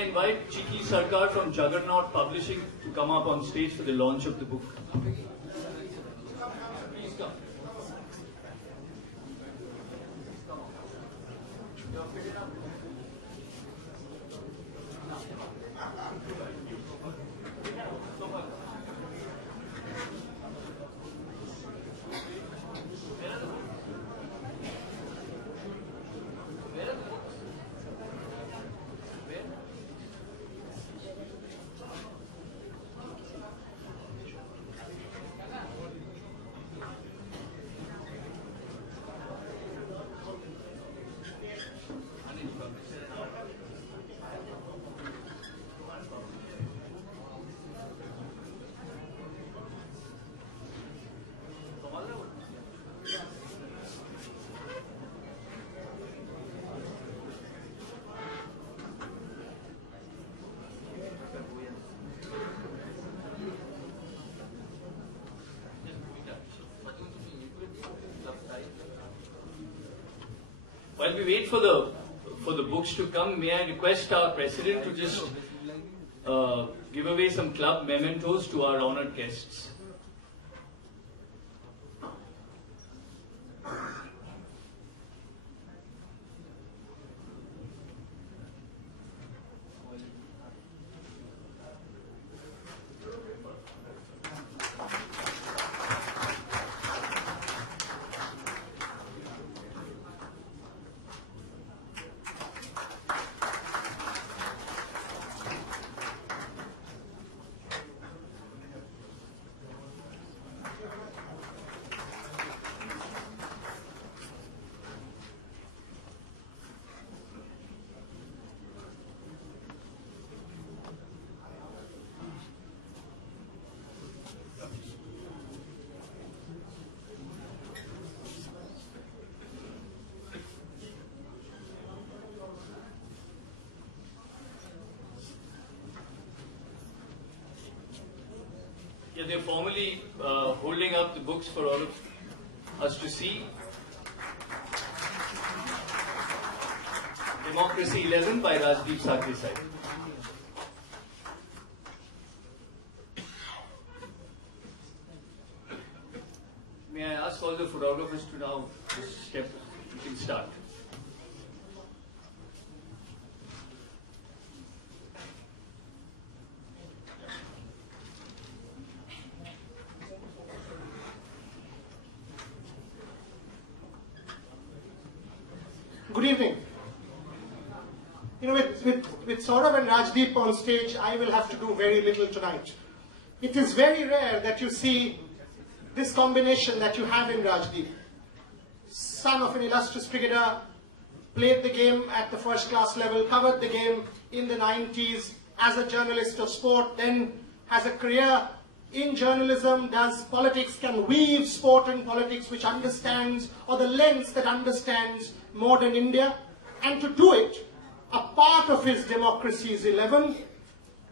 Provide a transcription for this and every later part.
I invite Chiki Sarkar from Juggernaut Publishing to come up on stage for the launch of the book. Please come. While we wait for the books to come, may I request our president to just give away some club mementos to our honoured guests. Yeah, they're formally holding up the books for all of us to see. Democracy 11 by Rajdeep Sardesai. May I ask all the photographers to now just step, you can start. Good evening. You know, with Sourav and Rajdeep on stage, I will have to do very little tonight. It is very rare that you see this combination that you have in Rajdeep. Son of an illustrious cricketer, played the game at the first class level, covered the game in the 90s as a journalist of sport, then has a career in journalism, does politics, can weave sport and politics which understands, or the lens that understands modern India, and to do it, a part of his Democracy is 11,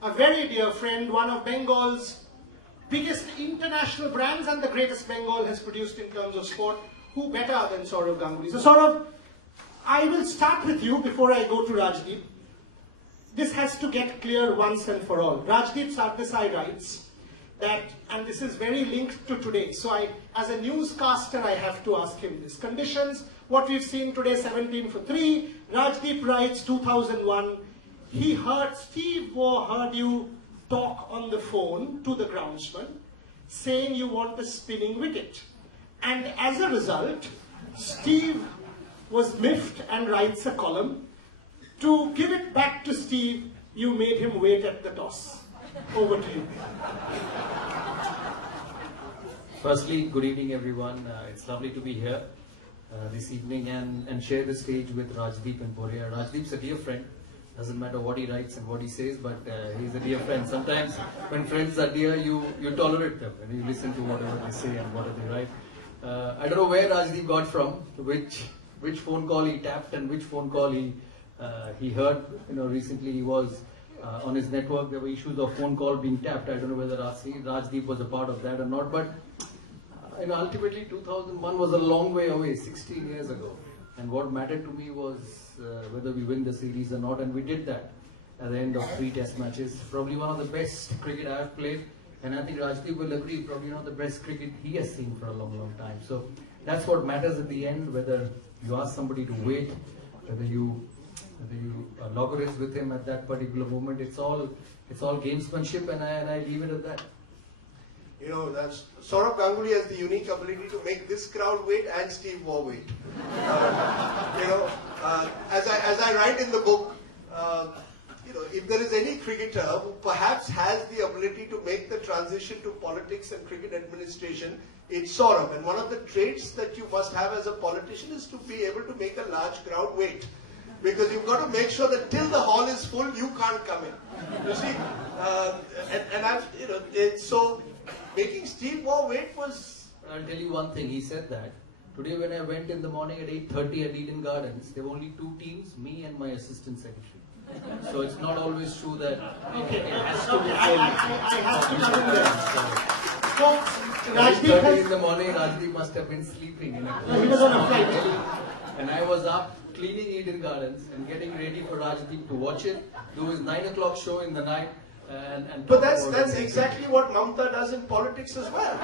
a very dear friend, one of Bengal's biggest international brands and the greatest Bengal has produced in terms of sport. Who better than Saurav Ganguly? So Sourav, I will start with you before I go to Rajdeep. This has to get clear once and for all. Rajdeep Sardesai writes that, and this is very linked to today, so as a newscaster I have to ask him this. Conditions, what we've seen today, 17 for 3. Rajdeep writes 2001, Steve Waugh heard you talk on the phone to the groundsman saying you want a spinning wicket. And as a result, Steve was miffed and writes a column. To give it back to Steve, you made him wait at the toss. Over to you. Firstly, good evening everyone. It's lovely to be here this evening and share the stage with Rajdeep and Boria. Rajdeep's a dear friend. Doesn't matter what he writes and what he says, but he's a dear friend. Sometimes when friends are dear, you tolerate them and you listen to whatever they say and whatever they write. I don't know where Rajdeep got from, which phone call he tapped and which phone call he heard. You know, recently he was on his network. There were issues of phone call being tapped. I don't know whether Rajdeep was a part of that or not, but ultimately 2001 was a long way away, 16 years ago. And what mattered to me was whether we win the series or not, and we did that. at the end of 3 test matches. Probably one of the best cricket I have played, and I think Rajdeep will agree, probably one of the best cricket he has seen for a long, long time. So that's what matters at the end, whether you ask somebody to wait, whether you loggerheads with him at that particular moment. It's all gamesmanship, and I leave it at that. You know, that's Saurav Ganguly has the unique ability to make this crowd wait and Steve Waugh wait. As I write in the book, if there is any cricketer who perhaps has the ability to make the transition to politics and cricket administration, it's Sourav. And one of the traits that you must have as a politician is to be able to make a large crowd wait. Because you've got to make sure that till the hall is full, you can't come in. You see, so making Steve Waugh wait was. I'll tell you one thing. He said that today when I went in the morning at 8:30 at Eden Gardens, there were only 2 teams, me and my assistant secretary. So it's not always true that it has to be full. I have to come in there. So, 8:30 in the morning, Rajdeep must have been sleeping. He was on a flight. And I was up cleaning Eden Gardens and getting ready for Rajdeep to watch it, do his 9 o'clock show in the night. But that's exactly what Mamta does in politics as well.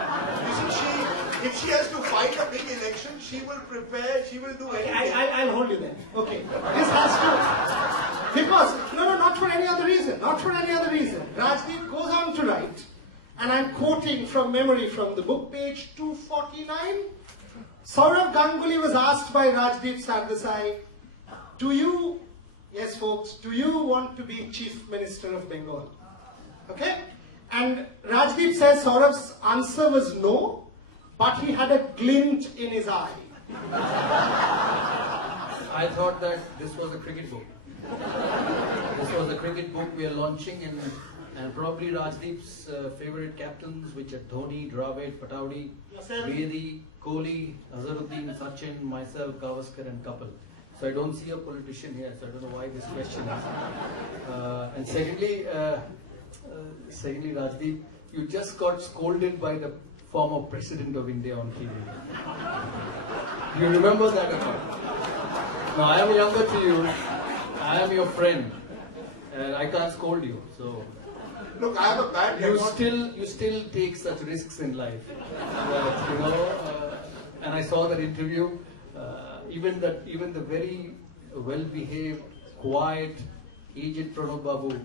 You see, if she has to fight a big election, she will prepare, she will do anything. I'll hold you there. Okay. This has to... Because, no, not for any other reason. Not for any other reason. Rajdeep goes on to write, and I'm quoting from memory from the book, page 249. Saurav Ganguly was asked by Rajdeep Sardesai, yes folks, do you want to be Chief Minister of Bengal? Okay? And Rajdeep says Saurav's answer was no, but he had a glint in his eye. I thought that this was a cricket book. This was a cricket book we are launching, and probably Rajdeep's favorite captains, which are Dhoni, Dravid, Pataudi, Bedi, Kohli, Azharuddin, Sachin, myself, Gavaskar and Chappell. So I don't see a politician here, so I don't know why this question is. And secondly, Rajdeep, you just got scolded by the former President of India on TV. You remember that or not? Now I am younger to you, I am your friend, and I can't scold you, so... Look, I have a bad record. You still take such risks in life. And I saw that interview. Even the very well-behaved, quiet, aged Pranab Babu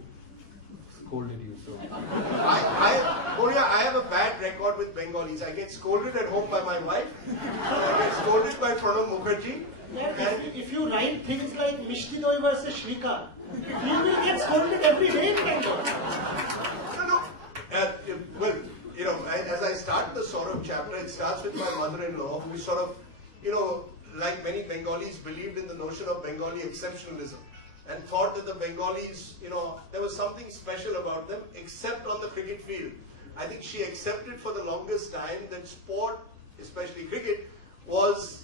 scolded you. So I have a bad record with Bengalis. I get scolded at home by my wife. I get scolded by Pranab Mukherjee. If you write things like Mishti Doi versus Shrika, you will get scolded every day in Bengal. As I start the Sourav chapter, it starts with my mother-in-law, who sort of, like many Bengalis, believed in the notion of Bengali exceptionalism and thought that the Bengalis, there was something special about them, except on the cricket field. I think she accepted for the longest time that sport, especially cricket, was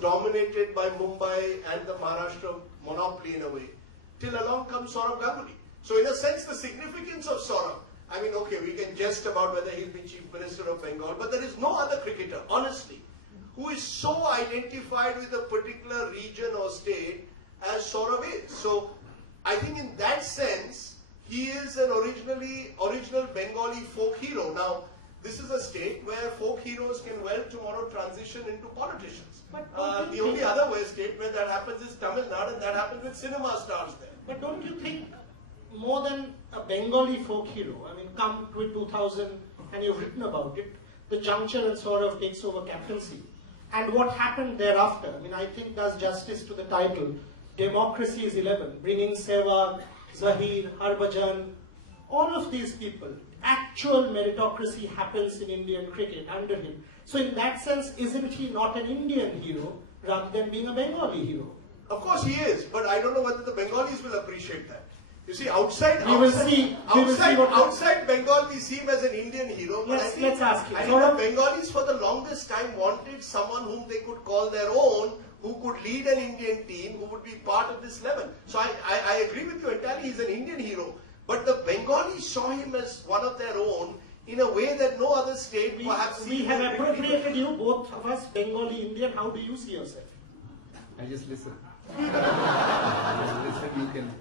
dominated by Mumbai and the Maharashtra monopoly in a way. Till along comes Saurav Ganguly. So in a sense, the significance of Sourav, I mean, okay, we can jest about whether he'll be Chief Minister of Bengal, but there is no other cricketer, honestly, who is so identified with a particular region or state as Sourav is. So I think in that sense, he is an original Bengali folk hero. Now, this is a state where folk heroes can well tomorrow transition into politicians. The only other state where that happens is Tamil Nadu, and that happens with cinema stars there. But don't you think more than a Bengali folk hero, I mean, come to 2000 and you've written about it, the juncture when Sourav takes over captaincy, and what happened thereafter, I mean, I think does justice to the title, Democracy is 11, bringing Sehwag, Zahir, Harbhajan, all of these people, actual meritocracy happens in Indian cricket under him. So in that sense, isn't he not an Indian hero rather than being a Bengali hero? Of course he is, but I don't know whether the Bengalis will appreciate that. You see, outside Bengal, we see him as an Indian hero. Let's ask him. I think the Bengalis for the longest time wanted someone whom they could call their own, who could lead an Indian team, who would be part of this 11. So I agree with you entirely, he's an Indian hero. But the Bengalis saw him as one of their own in a way that no other state perhaps... We have appropriated you, both of us, Bengali, Indian. How do you see yourself? I just listen. I just listen,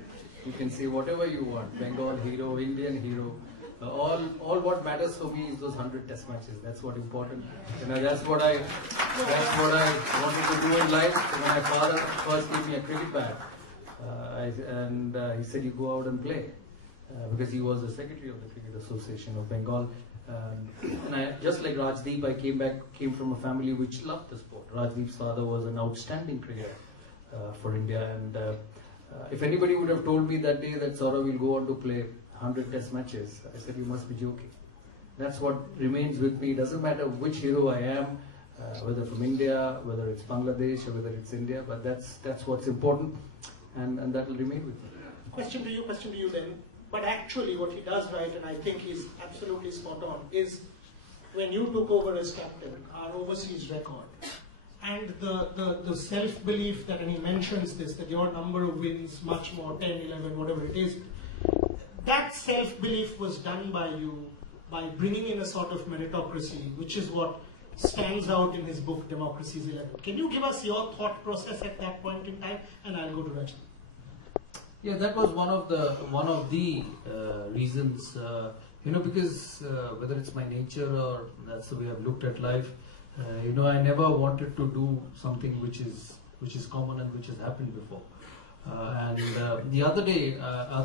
You can say whatever you want. Bengal hero, Indian hero. All what matters for me is those 100 test matches. That's what important. That's what I wanted to do in life. When my father first gave me a cricket bat, he said, "You go out and play," because he was the secretary of the Cricket Association of Bengal. And just like Rajdeep, I came from a family which loved the sport. Rajdeep's father was an outstanding cricketer for India, and if anybody would have told me that day that Sourav will go on to play 100 test matches, I said, you must be joking. That's what remains with me. It doesn't matter which hero I am, whether from India, whether it's Bangladesh, or whether it's India, but that's what's important, and that will remain with me. Question to you then. But actually what he does right, and I think he's absolutely spot on, is when you took over as captain, our overseas record, and the self-belief that, and he mentions this, that your number of wins, much more, 10, 11, whatever it is, that self-belief was done by you by bringing in a sort of meritocracy, which is what stands out in his book, Democracy's 11. Can you give us your thought process at that point in time? And I'll go to Rajdeep. Yeah, that was one of the reasons, because whether it's my nature or that's the way I've looked at life, I never wanted to do something which is common and which has happened before. The other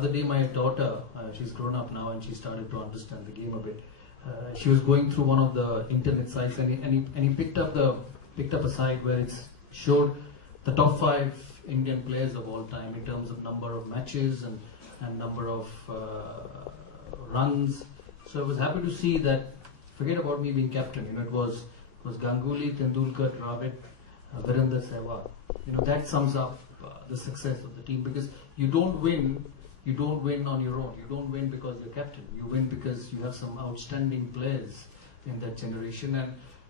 day, my daughter, she's grown up now and she started to understand the game a bit. She was going through one of the internet sites and he picked up a site where it showed the top 5 Indian players of all time in terms of number of matches and number of runs. So I was happy to see that. Forget about me being captain. It was Ganguly, Tendulkar, Dravid, Virender Sehwag. That sums up the success of the team, because you don't win on your own. You don't win because you're captain. You win because you have some outstanding players in that generation.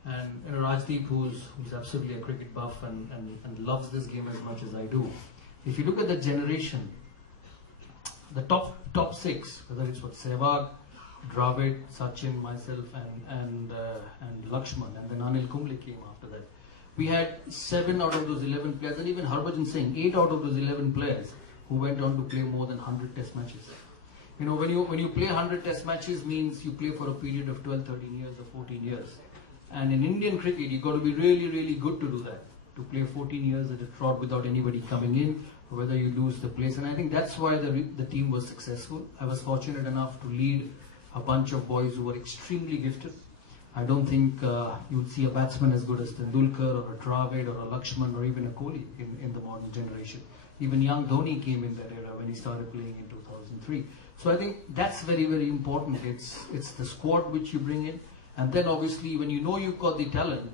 And Rajdeep, who's absolutely a cricket buff and loves this game as much as I do. If you look at the generation, the top 6, whether it's Sehwag, Dravid, Sachin, myself, and Lakshman, and then Anil Kumble came after that. We had 7 out of those 11 players, and even Harbhajan Singh, 8 out of those 11 players who went on to play more than 100 test matches. When you play 100 test matches, means you play for a period of 12, 13 years or 14 years. And in Indian cricket, you've got to be really, really good to do that. To play 14 years at a trot without anybody coming in, or whether you lose the place. And I think that's why the team was successful. I was fortunate enough to lead a bunch of boys who were extremely gifted. I don't think you'd see a batsman as good as Tendulkar or a Dravid or a Lakshman or even a Kohli in the modern generation. Even young Dhoni came in that era when he started playing in 2003. So I think that's very, very important. It's the squad which you bring in. And then obviously when you've got the talent,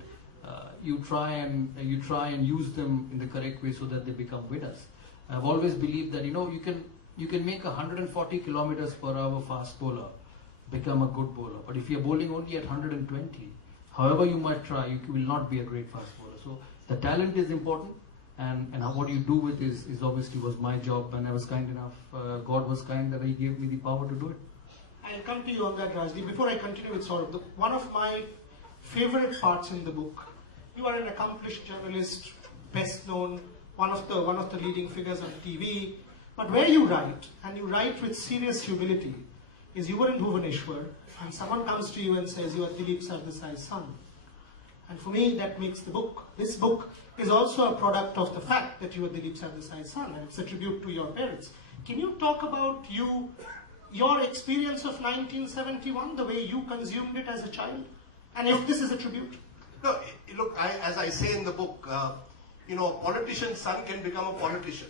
you try and use them in the correct way so that they become winners. I've always believed that you can make 140 kilometers per hour fast bowler become a good bowler, but if you're bowling only at 120, however you might try, you will not be a great fast bowler. So the talent is important, and what you do with is obviously was my job, and I was kind enough, God was kind that He gave me the power to do it. I'll come to you on that, Rajdeep. Before I continue with Sourav, one of my favorite parts in the book, you are an accomplished journalist, best known, one of the leading figures on TV, but where you write, and you write with serious humility, is you were in Bhubaneswar, and someone comes to you and says you are Dilip Sardesai's son. And for me, that makes the book. This book is also a product of the fact that you are Dilip Sardesai's son, and it's a tribute to your parents. Can you talk about your experience of 1971, the way you consumed it as a child, and if this is a tribute? No, look, as I say in the book, a politician's son can become a politician.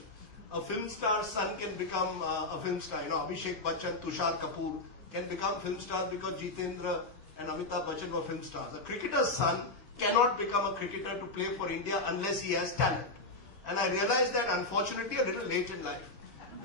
A film star's son can become a film star. Abhishek Bachchan, Tushar Kapoor can become film stars because Jitendra and Amitabh Bachchan were film stars. A cricketer's son cannot become a cricketer to play for India unless he has talent. And I realized that, unfortunately, a little late in life.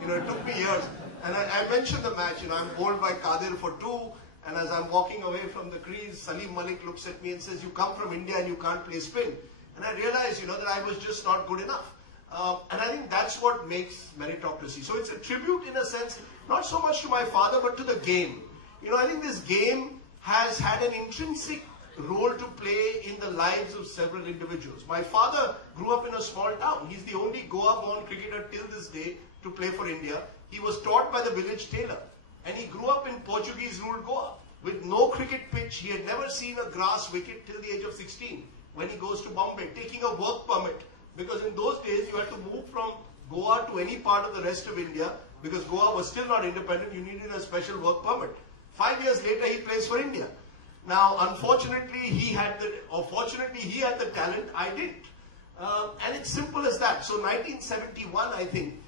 It took me years. And I mentioned the match. I'm bowled by Kadir for 2. And as I'm walking away from the crease, Salim Malik looks at me and says, "You come from India and you can't play spin." And I realized, that I was just not good enough. And I think that's what makes meritocracy. So it's a tribute in a sense, not so much to my father, but to the game. I think this game has had an intrinsic role to play in the lives of several individuals. My father grew up in a small town. He's the only Goa-born cricketer till this day to play for India. He was taught by the village tailor. And he grew up in Portuguese-ruled Goa with no cricket pitch. He had never seen a grass wicket till the age of 16 when he goes to Bombay, taking a work permit. Because in those days, you had to move from Goa to any part of the rest of India because Goa was still not independent. You needed a special work permit. 5 years later, he plays for India. Now, unfortunately, he had the talent. I didn't. And it's simple as that. So 1971, I think,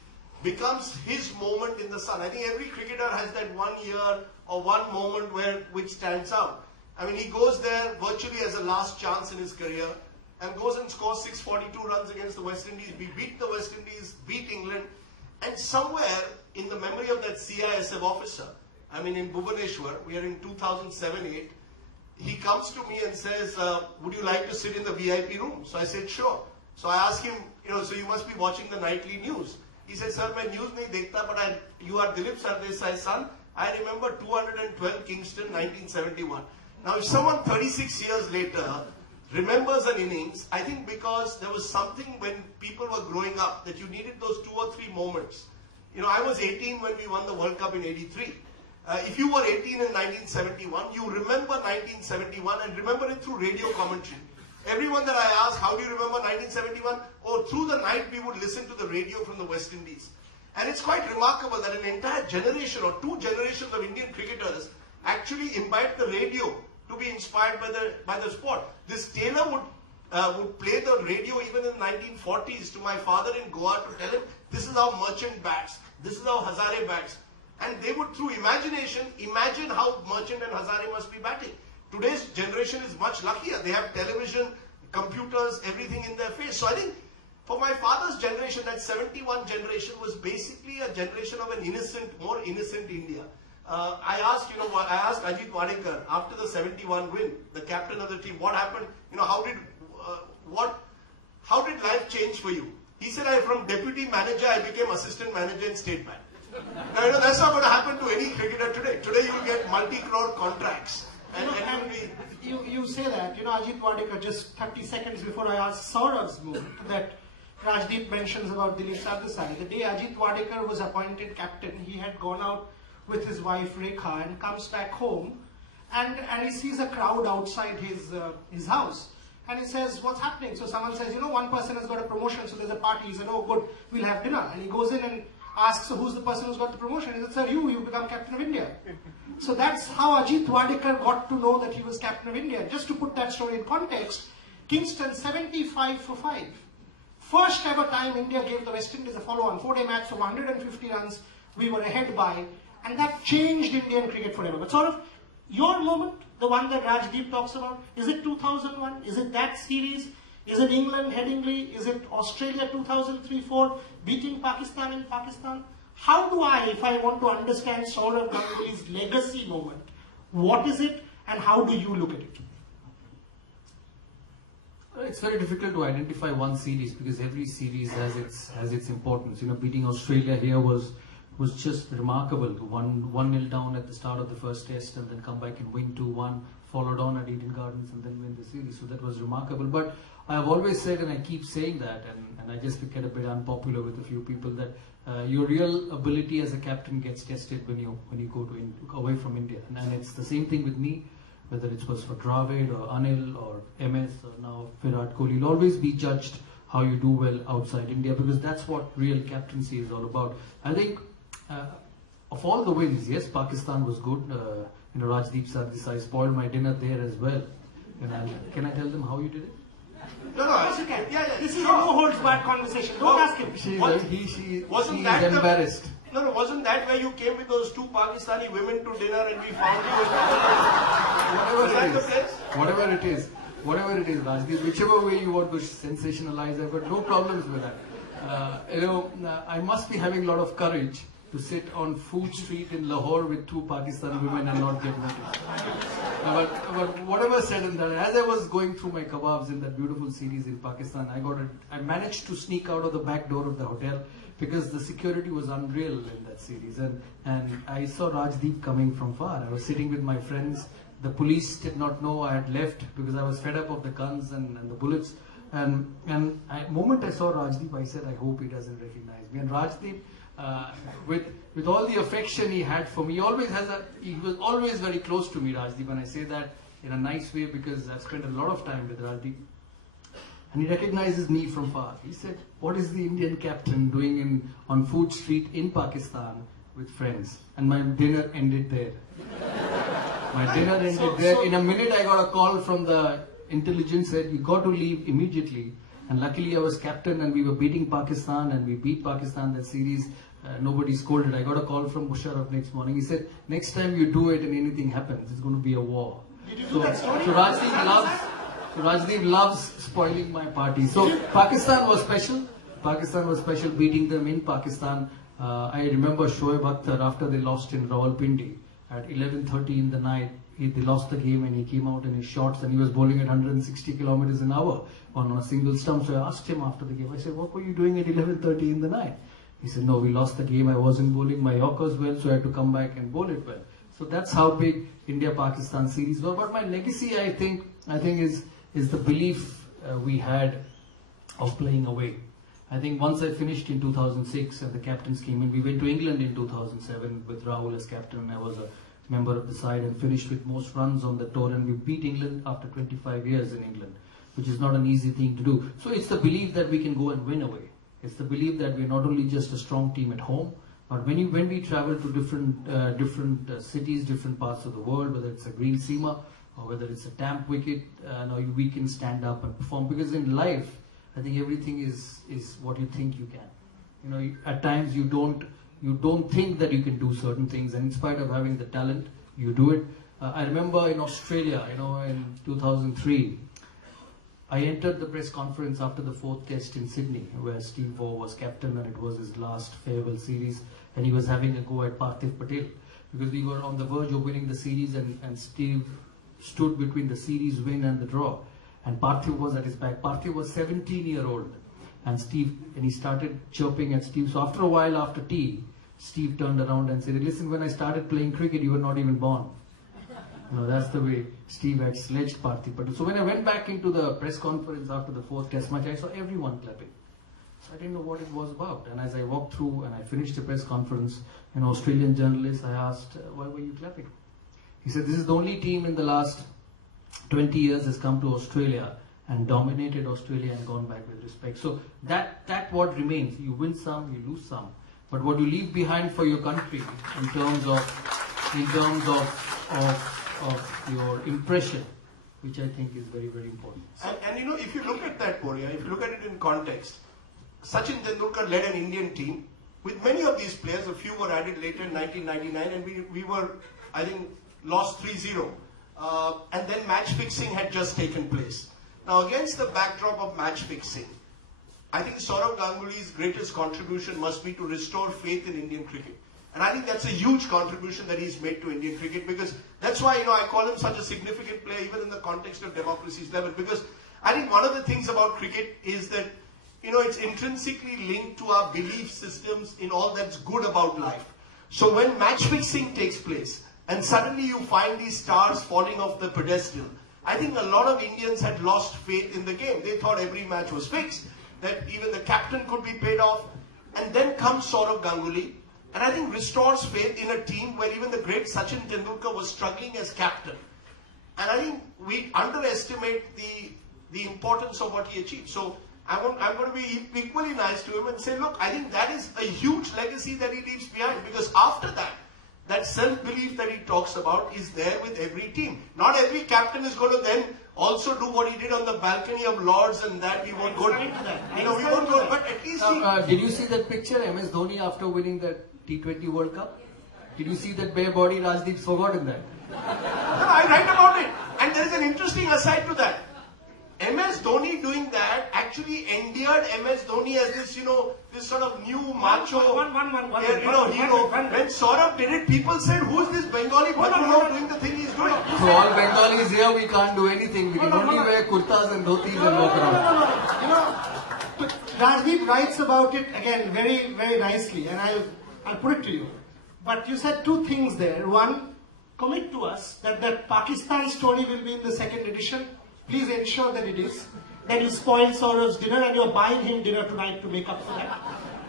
becomes his moment in the sun. I think every cricketer has that 1 year or one moment which stands out. I mean, he goes there virtually as a last chance in his career and goes and scores 642 runs against the West Indies. We beat the West Indies, beat England, and somewhere in the memory of that CISF officer, I mean in Bhubaneswar, we are in 2007-8, he comes to me and says, would you like to sit in the VIP room? So I said, sure. So I asked him, so you must be watching the nightly news. He said, sir, मैं news नहीं देखता, but you are Dilip Sardesai's son. I remember 212 Kingston, 1971. Now, if someone 36 years later remembers an innings, I think because there was something when people were growing up that you needed those 2 or 3 moments. I was 18 when we won the World Cup in '83. If you were 18 in 1971, you remember 1971 and remember it through radio commentary. Everyone that I asked, how do you remember 1971? Oh, through the night we would listen to the radio from the West Indies. And it's quite remarkable that an entire generation or 2 generations of Indian cricketers actually imbibed the radio to be inspired by the sport. This tailor would play the radio even in the 1940s to my father in Goa to tell him, this is how Merchant bats, this is how Hazare bats. And they would, through imagination, imagine how Merchant and Hazare must be batting. Today's generation is much luckier. They have television, computers, everything in their face. So I think for my father's generation, that 71 generation was basically a generation of an innocent, more innocent India. I asked Ajit Wadekar after the 71 win, the captain of the team, what happened? How did life change for you? He said, from deputy manager, I became assistant manager in State Bank. Now, that's not going to happen to any cricketer today. Today, you will get multi-crore contracts. You say that, Ajit Wadekar, just 30 seconds before I ask Saurav's move, that Rajdeep mentions about Dilip Sardesai. The day Ajit Wadekar was appointed captain, he had gone out with his wife Rekha and comes back home and he sees a crowd outside his house. And he says, what's happening? So someone says, one person has got a promotion, so there's a party. He said, oh good, we'll have dinner. And he goes in and asks, so who's the person who's got the promotion? He said, sir, you become captain of India. So that's how Ajit Wadekar got to know that he was captain of India. Just to put that story in context, Kingston 75 for 5. First ever time India gave the West Indies a follow-on 4-day match for 150 runs we were ahead by, and that changed Indian cricket forever. But sort of, your moment, the one that Rajdeep talks about, is it 2001? Is it that series? Is it England, Headingley? Is it Australia 2003-4, beating Pakistan in Pakistan? How do I, if I want to understand Saurav Ganguly's legacy moment, what is it and how do you look at it? It's very difficult to identify one series because every series has its importance. Beating Australia here was just remarkable. 1-0 down at the start of the first test and then come back and win 2-1, followed on at Eden Gardens and then win the series. So that was remarkable. But I have always said, and I keep saying that, and I just get a bit unpopular with a few people, that your real ability as a captain gets tested when you go away from India. And it's the same thing with me, whether it was for Dravid or Anil or MS or now Virat Kohli. You'll always be judged how you do well outside India because that's what real captaincy is all about. I think of all the wins, yes, Pakistan was good. Rajdeep Sardesai spoiled my dinner there as well. Can I tell them how you did it? No, of course you can. Yeah. This is a no-holds-barred conversation. Don't ask him. She is embarrassed. No, wasn't that where you came with those 2 Pakistani women to dinner and we found you? Whatever it is, Rajdeep, whichever way you want to sensationalize, I've got no problems with that. I must be having a lot of courage to sit on Food Street in Lahore with 2 Pakistani women and not get noticed. But whatever said and done, as I was going through my kebabs in that beautiful series in Pakistan, I managed to sneak out of the back door of the hotel because the security was unreal in that series. And I saw Rajdeep coming from far. I was sitting with my friends. The police did not know I had left because I was fed up of the guns and the bullets. And the moment I saw Rajdeep, I said, I hope he doesn't recognize me. And Rajdeep, with all the affection he had for me. He was always very close to me, Rajdeep, and I say that in a nice way because I've spent a lot of time with Rajdeep. And he recognizes me from far. He said, "What is the Indian captain doing on Food Street in Pakistan with friends?" And my dinner ended there. My dinner ended there. In a minute, I got a call from the intelligence, said, "You got to leave immediately." And luckily, I was captain, and we were beating Pakistan, and we beat Pakistan that series. Nobody scolded. I got a call from Musharraf next morning. He said, "Next time you do it and anything happens, it's going to be a war." Did you do that story? So Rajdeep loves spoiling my party. So Pakistan was special. Pakistan was special, beating them in Pakistan. I remember Shoaib Akhtar after they lost in Rawalpindi at 11:30 in the night. They lost the game and he came out in his shorts and he was bowling at 160 kilometers an hour on a single stump. So I asked him after the game, I said, "What were you doing at 11:30 in the night?" He said, "No, we lost the game. I wasn't bowling my Yorkers well, so I had to come back and bowl it well." So that's how big India-Pakistan series were. But my legacy, I think is the belief we had of playing away. I think once I finished in 2006 and the captains came in, we went to England in 2007 with Rahul as captain. I was a member of the side and finished with most runs on the tour, and we beat England after 25 years in England, which is not an easy thing to do. So it's the belief that we can go and win away. It's the belief that we're not only just a strong team at home, but when we travel to different cities, different parts of the world, whether it's a green seamer or whether it's a damp wicket, we can stand up and perform. Because in life, I think everything is what you think you can. At times you don't think that you can do certain things, and in spite of having the talent, you do it. I remember in Australia, in 2003, I entered the press conference after the 4th test in Sydney, where Steve Waugh was captain and it was his last farewell series, and he was having a go at Parthiv Patel, because we were on the verge of winning the series, and Steve stood between the series win and the draw, and Parthiv was at his back. Parthiv was 17-year-old, and he started chirping at Steve. So after a while, after tea, Steve turned around and said, "Listen, when I started playing cricket, you were not even born." That's the way Steve had sledged Parthiv Patel. So when I went back into the press conference after the 4th test match, I saw everyone clapping. So I didn't know what it was about. And as I walked through and I finished the press conference, an Australian journalist, I asked, "Why were you clapping?" He said, "This is the only team in the last 20 years has come to Australia and dominated Australia and gone back with respect." So that what remains. You win some, you lose some. But what you leave behind for your country in terms of your impression, which I think is very, very important. And if you look at that, Poria, if you look at it in context, Sachin Tendulkar led an Indian team with many of these players. A few were added later in 1999, and we were, I think, lost 3-0. And then match fixing had just taken place. Now, against the backdrop of match fixing, I think Saurav Ganguly's greatest contribution must be to restore faith in Indian cricket. And I think that's a huge contribution that he's made to Indian cricket, because that's why, I call him such a significant player, even in the context of democracy's level. Because I think one of the things about cricket is that, it's intrinsically linked to our belief systems in all that's good about life. So when match fixing takes place, and suddenly you find these stars falling off the pedestal, I think a lot of Indians had lost faith in the game. They thought every match was fixed, that even the captain could be paid off. And then comes Saurav Ganguly, and I think restores faith in a team where even the great Sachin Tendulkar was struggling as captain. And I think we underestimate the importance of what he achieved. So I'm going to be equally nice to him and say, look, I think that is a huge legacy that he leaves behind, because after that self-belief that he talks about is there with every team. Not every captain is going to then also do what he did on the balcony of Lords, and that we won't go to that. We won't go, but at least did you see that picture, MS Dhoni, after winning that T20 World Cup? Did you see that bare body? Rajdeep's forgotten that. No, I write about it. And there is an interesting aside to that. MS Dhoni doing that actually endeared MS Dhoni as this, this sort of new macho, hero. When Sourav did it, people said, "Who's this Bengali buffoon doing the thing he's doing?" So all Bengalis here, we can't do anything. We can only wear kurtas and dhotis and walk around. Rajdeep writes about it again very, very nicely, and I'll put it to you. But you said two things there. One, commit to us that Pakistan story will be in the 2nd edition. Please ensure that it is. Then you spoil Saurav's dinner, and you're buying him dinner tonight to make up for that.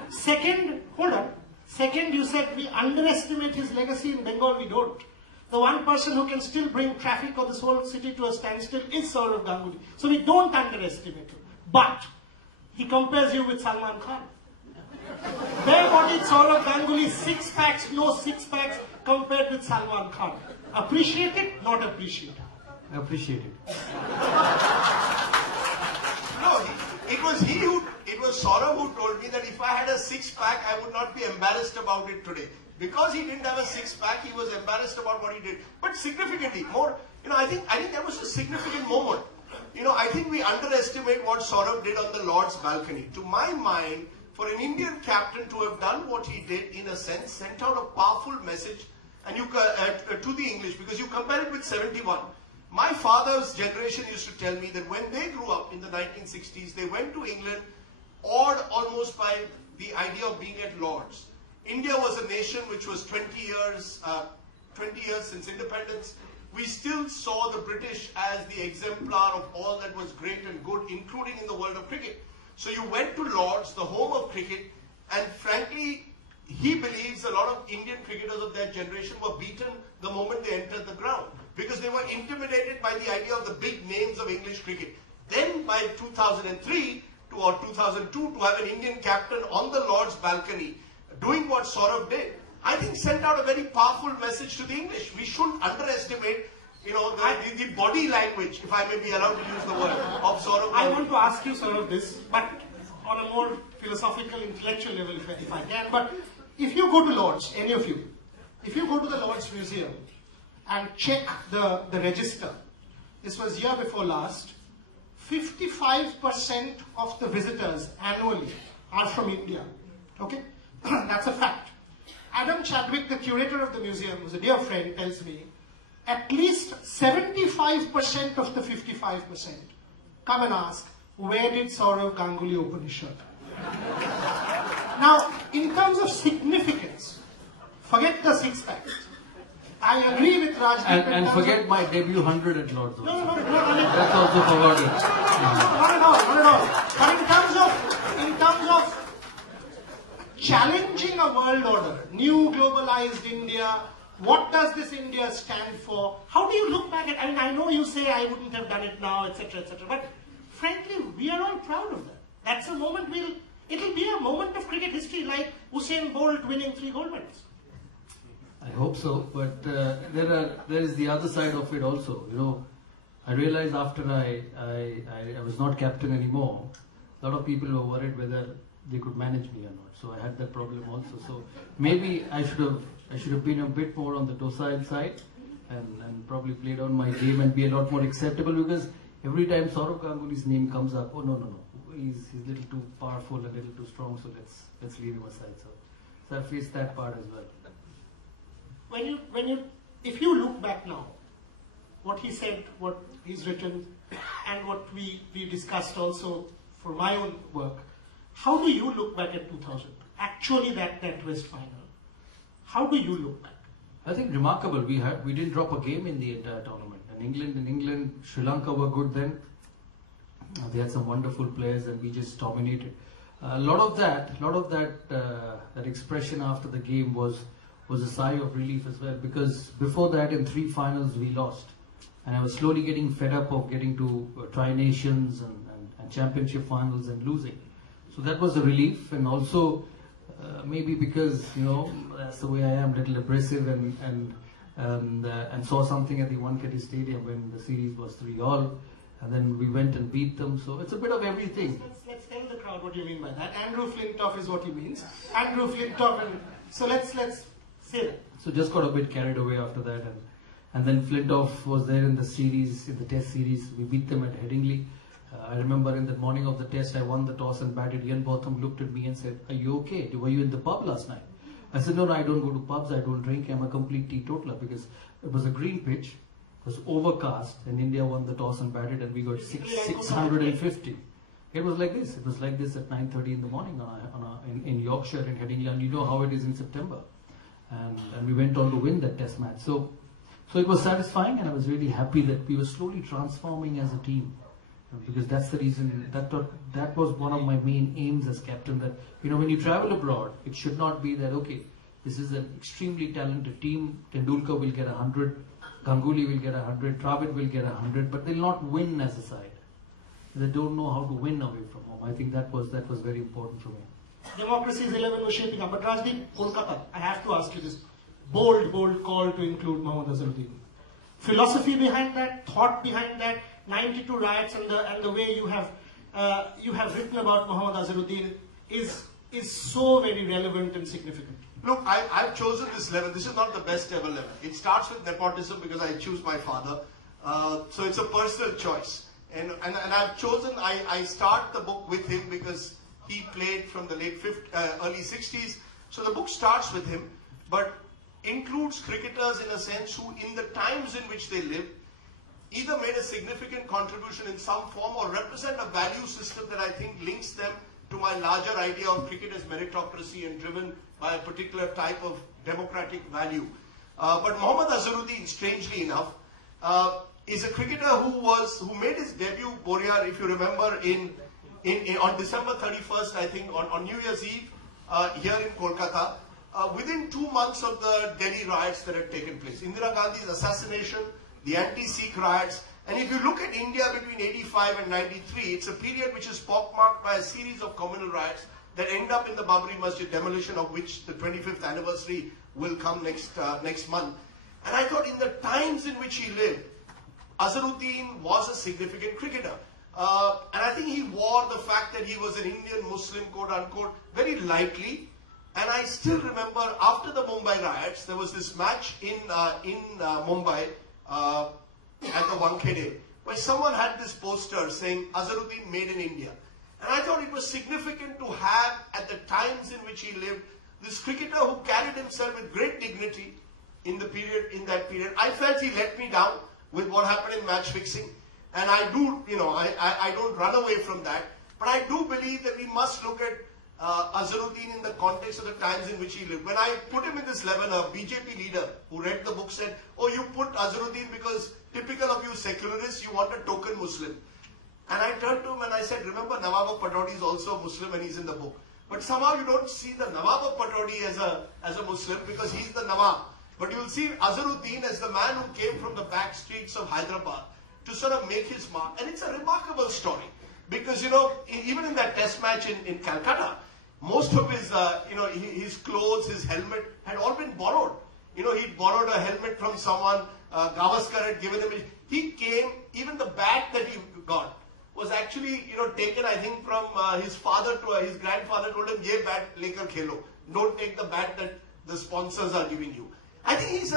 Second, hold on. Second, you said we underestimate his legacy. In Bengal, we don't. The one person who can still bring traffic of this whole city to a standstill is Saurav Ganguly. So we don't underestimate him. But he compares you with Salman Khan. Bare-bodied Saurav Ganguly, six packs, no six packs, compared with Salman Khan. Appreciate it, not appreciate it. Appreciate it. No, it was Sourav who told me that if I had a six-pack, I would not be embarrassed about it today. Because he didn't have a six-pack, he was embarrassed about what he did. But significantly, more, I think that was a significant moment. I think we underestimate what Sourav did on the Lord's balcony. To my mind, for an Indian captain to have done what he did, in a sense, sent out a powerful message and to the English, because you compare it with 71. My father's generation used to tell me that when they grew up in the 1960s, they went to England awed almost by the idea of being at Lord's. India was a nation which was 20 years since independence. We still saw the British as the exemplar of all that was great and good, including in the world of cricket. So you went to Lord's, the home of cricket, and frankly, he believes a lot of Indian cricketers of that generation were beaten the moment they entered the ground, because they were intimidated by the idea of the big names of English cricket. Then by 2003 or 2002, to have an Indian captain on the Lord's balcony doing what Sourav did, I think sent out a very powerful message to the English. We shouldn't underestimate, the body language, if I may be allowed to use the word, of Sourav. I want to ask you, Sourav, this, but on a more philosophical, intellectual level, if I can. But if you go to Lord's, any of you, if you go to the Lord's Museum and check the register, this was year before last, 55% of the visitors annually are from India. Okay? That's a fact. Adam Chadwick, the curator of the museum, who's a dear friend, tells me at least 75% of the 55% come and ask, where did Saurav Ganguly open his shirt? Now, in terms of significance, forget the six-pack. I agree with Rajdeep. And forget my debut 100 at Lord's. No, I mean, that's also forgotten. Not at all. But in terms of challenging a world order, new globalized India, what does this India stand for? How do you look back at? I mean, I know you say I wouldn't have done it now, etc., etc. But frankly, we are all proud of that. That's a moment it'll be a moment of cricket history, like Usain Bolt winning 3 gold medals. I hope so, but there is the other side of it also. I realized after I was not captain anymore, a lot of people were worried whether they could manage me or not. So I had that problem also. So maybe I should have been a bit more on the docile side and probably played on my game and be a lot more acceptable, because every time Saurav Ganguly's name comes up, oh no, he's a little too powerful, a little too strong, so let's leave him aside. So I faced that part as well. If you look back now, what he said, what he's written, and what we discussed also for my own work, how do you look back at 2000? Actually, that West final. How do you look back? I think remarkable. We didn't drop a game in the entire tournament. And England, Sri Lanka were good then. They had some wonderful players, and we just dominated. A lot of that expression after the game was a sigh of relief as well, because before that in 3 finals we lost, and I was slowly getting fed up of getting to Tri-Nations and championship finals and losing. So that was a relief, and also maybe because that's the way I am, little abrasive, and saw something at the Wankhede Stadium when the series was 3-all, and then we went and beat them. So it's a bit of everything. Let's tell the crowd what you mean by that. Andrew Flintoff is what he means. Andrew Flintoff, so let's say that. So just got a bit carried away after that, and then Flintoff was there in the series, in the Test series. We beat them at Headingley. I remember in the morning of the Test, I won the toss and batted. Ian Botham looked at me and said, "Are you okay? Were you in the pub last night?" I said, "No, I don't go to pubs. I don't drink. I'm a complete teetotaler," because it was a green pitch, it was overcast, and India won the toss and batted, and we got 650. It was like this. It was like this at 9:30 in the morning in Yorkshire in Headingley, and you know how it is in September. And we went on to win that Test match. So it was satisfying, and I was really happy that we were slowly transforming as a team, because that's the reason that that was one of my main aims as captain, that, you know, when you travel abroad, it should not be that, okay, this is an extremely talented team, Tendulkar will get 100, Ganguly will get 100, Dravid will get 100, but they'll not win as a side. They don't know how to win away from home. I think that was very important for me. Democracy's 11 was shaping up. But Rajdeep, Kolkata, I have to ask you this bold call to include Mohammad Azharuddin. Philosophy behind that, thought behind that, 92 riots, and the way you have written about Mohammad Azharuddin is so very relevant and significant. Look, I've chosen this 11. This is not the best ever 11. It starts with nepotism because I choose my father. So it's a personal choice. And I've chosen, I start the book with him because he played from the early 60s. So the book starts with him, but includes cricketers in a sense who, in the times in which they lived, either made a significant contribution in some form or represent a value system that I think links them to my larger idea of cricket as meritocracy and driven by a particular type of democratic value. But Mohammad Azharuddin, strangely enough, is a cricketer who made his debut, Boria, if you remember, on December 31st, I think, on New Year's Eve, here in Kolkata, within 2 months of the Delhi riots that had taken place. Indira Gandhi's assassination, the anti-Sikh riots, and if you look at India between 85 and 93, it's a period which is pockmarked by a series of communal riots that end up in the Babri Masjid, demolition of which the 25th anniversary will come next month. And I thought, in the times in which he lived, Azharuddin was a significant cricketer. And I think he wore the fact that he was an Indian Muslim, quote unquote, very lightly. And I still remember, after the Mumbai riots, there was this match in Mumbai at the Wankhede, where someone had this poster saying Azharuddin made in India. And I thought it was significant to have, at the times in which he lived, this cricketer who carried himself with great dignity in that period. I felt he let me down with what happened in match fixing. And I do, I don't run away from that. But I do believe that we must look at Azharuddin in the context of the times in which he lived. When I put him in this level, a BJP leader who read the book said, "Oh, you put Azharuddin because typical of you secularists, you want a token Muslim." And I turned to him and I said, "Remember, Nawab of Patodi is also a Muslim and he's in the book. But somehow you don't see the Nawab of Patodi as a Muslim because he's the Nawab. But you will see Azharuddin as the man who came from the back streets of Hyderabad to sort of make his mark." And it's a remarkable story because, even in that test match in Calcutta, most of his clothes, his helmet had all been borrowed. He'd borrowed a helmet from someone, Gavaskar had given him. He came, even the bat that he got was actually, taken, I think, from his father to his grandfather told him, "Ye bat lekar khelo. Don't take the bat that the sponsors are giving you." I think he's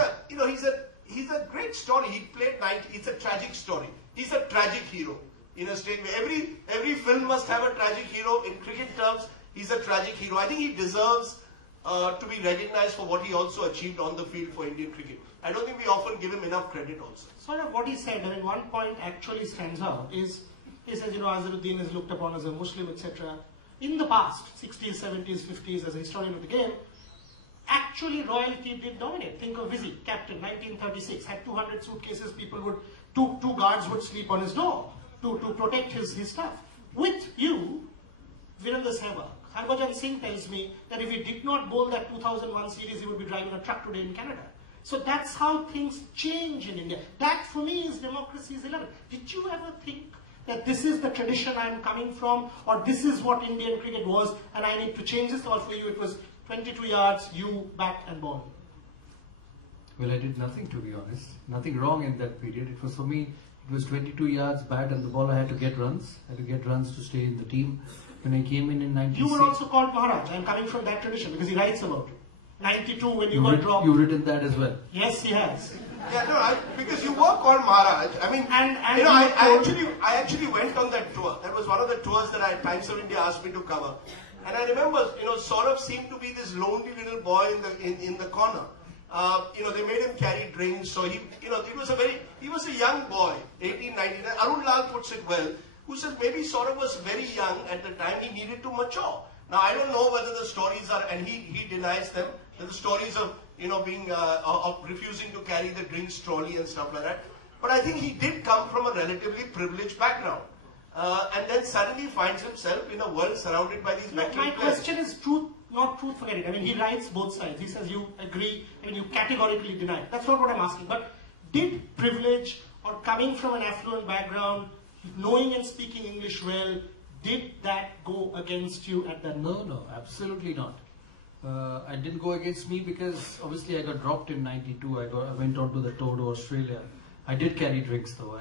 a great story. He played 90. It's a tragic story. He's a tragic hero in a strange way. Every film must have a tragic hero. In cricket terms, he's a tragic hero. I think he deserves to be recognized for what he also achieved on the field for Indian cricket. I don't think we often give him enough credit also. Sort of what he said, one point actually stands out is, he says, Azharuddin is looked upon as a Muslim, etc. In the past, 60s, 70s, 50s, as a historian of the game, actually royalty did dominate. Think of Vizzy, captain, 1936, had 200 suitcases, two guards would sleep on his door to protect his stuff. With you, Virendra Sehwag, Harbhajan Singh tells me that if he did not bowl that 2001 series, he would be driving a truck today in Canada. So that's how things change in India. That for me is democracy's 11. Did you ever think that this is the tradition I'm coming from, or this is what Indian cricket was, and I need to change this? Or for you it was 22 yards, you bat and ball? Well, I did nothing, to be honest. Nothing wrong in that period. It was, for me, it was 22 yards, bat and the ball. I had to get runs. I had to get runs to stay in the team. When I came in 96... You were also called Maharaj. I'm coming from that tradition because he writes about it. 92 when you got dropped. You've written that as well. Yes, he has. Yeah, no, because you were called Maharaj. I mean, I actually went on that tour. That was one of the tours that Times of India asked me to cover. And I remember, Sourav seemed to be this lonely little boy in the corner. They made him carry drinks. So he was a young boy, 18, 19. Arun Lal puts it well, who said maybe Sourav was very young at the time. He needed to mature. Now I don't know whether the stories are, and he denies them, that the stories of being of refusing to carry the drinks trolley and stuff like that. But I think he did come from a relatively privileged background. and then suddenly finds himself in a world surrounded by these veteran My players. question is truth, not truth, forget it. I mean, he writes both sides. He says you agree, I mean, you categorically deny. That's not what I'm asking. But did privilege or coming from an affluent background, knowing and speaking English well, did that go against you at that moment? No, absolutely not. It didn't go against me because obviously I got dropped in '92. I went on to the tour to Australia. I did carry drinks though,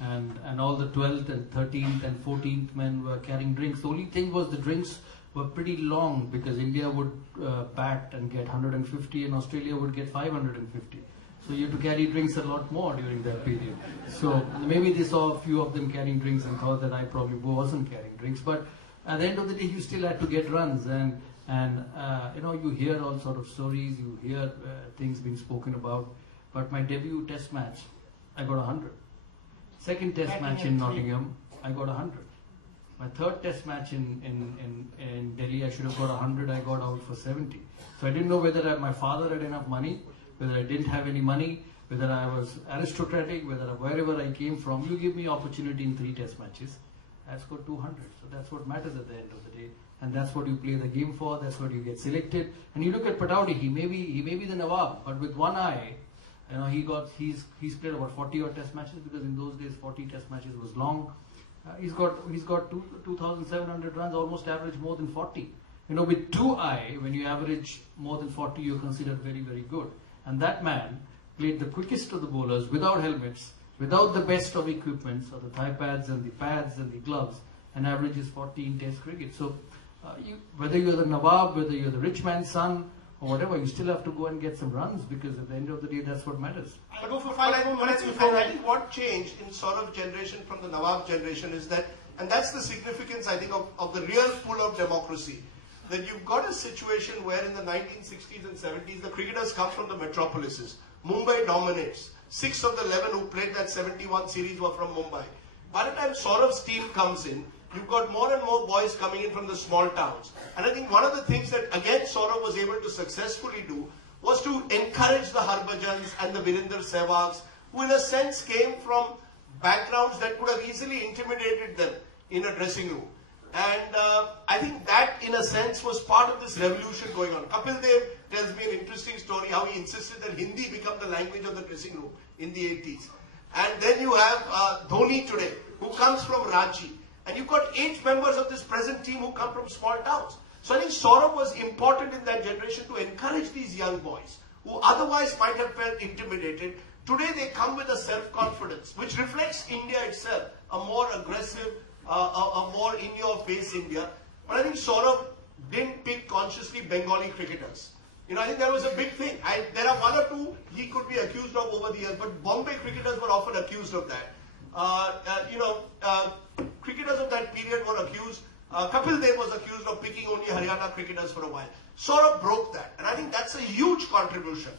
and all the 12th and 13th and 14th men were carrying drinks. The only thing was the drinks were pretty long because India would bat and get 150 and Australia would get 550. So you had to carry drinks a lot more during that period. So maybe they saw a few of them carrying drinks and thought that I probably wasn't carrying drinks. But at the end of the day, you still had to get runs, and you hear all sort of stories, you hear things being spoken about. But my debut test match, I got 100. Second test match in Nottingham, I got 100. My third test match in Delhi, I should have got 100. I got out for 70. So I didn't know whether my father had enough money, whether I didn't have any money, whether I was aristocratic, whether wherever I came from. You give me opportunity in 3 test matches, I scored 200. So that's what matters at the end of the day. And that's what you play the game for, that's what you get selected. And you look at Pataudi, he may be the Nawab, but with one eye, he's played about 40 odd test matches, because in those days 40 test matches was long. He's got 2,700 runs, almost average more than 40. With 2 eye, when you average more than 40, you're considered very, very good. And that man played the quickest of the bowlers without helmets, without the best of equipments, or the thigh pads and the gloves, and averages 40 in test cricket. So whether you're the Nawab, whether you're the rich man's son, or whatever, you still have to go and get some runs, because at the end of the day, that's what matters. I'll go for 5 more minutes before I think what changed in Sourav generation from the Nawab generation is that, and that's the significance, I think, of the real pull of democracy, that you've got a situation where in the 1960s and 70s, the cricketers come from the metropolises. Mumbai dominates. 6 of the 11 who played that 71 series were from Mumbai. By the time Saurav's team comes in, you've got more and more boys coming in from the small towns. And I think one of the things that, again, Sourav was able to successfully do was to encourage the Harbhajans and the Virender Sehwags, who in a sense came from backgrounds that could have easily intimidated them in a dressing room. And I think that, in a sense, was part of this revolution going on. Kapil Dev tells me an interesting story, how he insisted that Hindi become the language of the dressing room in the 80s. And then you have Dhoni today, who comes from Ranchi. And you've got 8 members of this present team who come from small towns. So I think Sourav was important in that generation to encourage these young boys, who otherwise might have felt intimidated. Today they come with a self-confidence, which reflects India itself, a more aggressive, a more in-your-face India. But I think Sourav didn't pick consciously Bengali cricketers. I think that was a big thing. There are 1 or 2 he could be accused of over the years, but Bombay cricketers were often accused of that. Cricketers of that period were accused, Kapil Dev was accused of picking only Haryana cricketers for a while. Sourav broke that, and I think that's a huge contribution.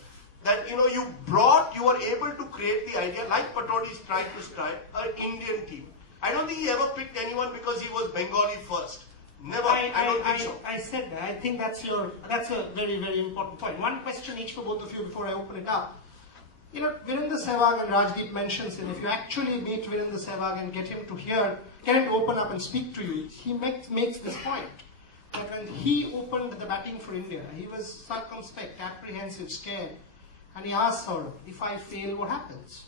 That, you were able to create the idea, like Patodi's tried to start, an Indian team. I don't think he ever picked anyone because he was Bengali first. Never. I don't think so. I said that. I think that's a very, very important point. One question each for both of you before I open it up. Virender Sehwag and Rajdeep mentions him. If you actually meet Virender Sehwag and get him to open up and speak to you, he makes this point. That when he opened the batting for India, he was circumspect, apprehensive, scared. And he asked Sourav, if I fail, what happens?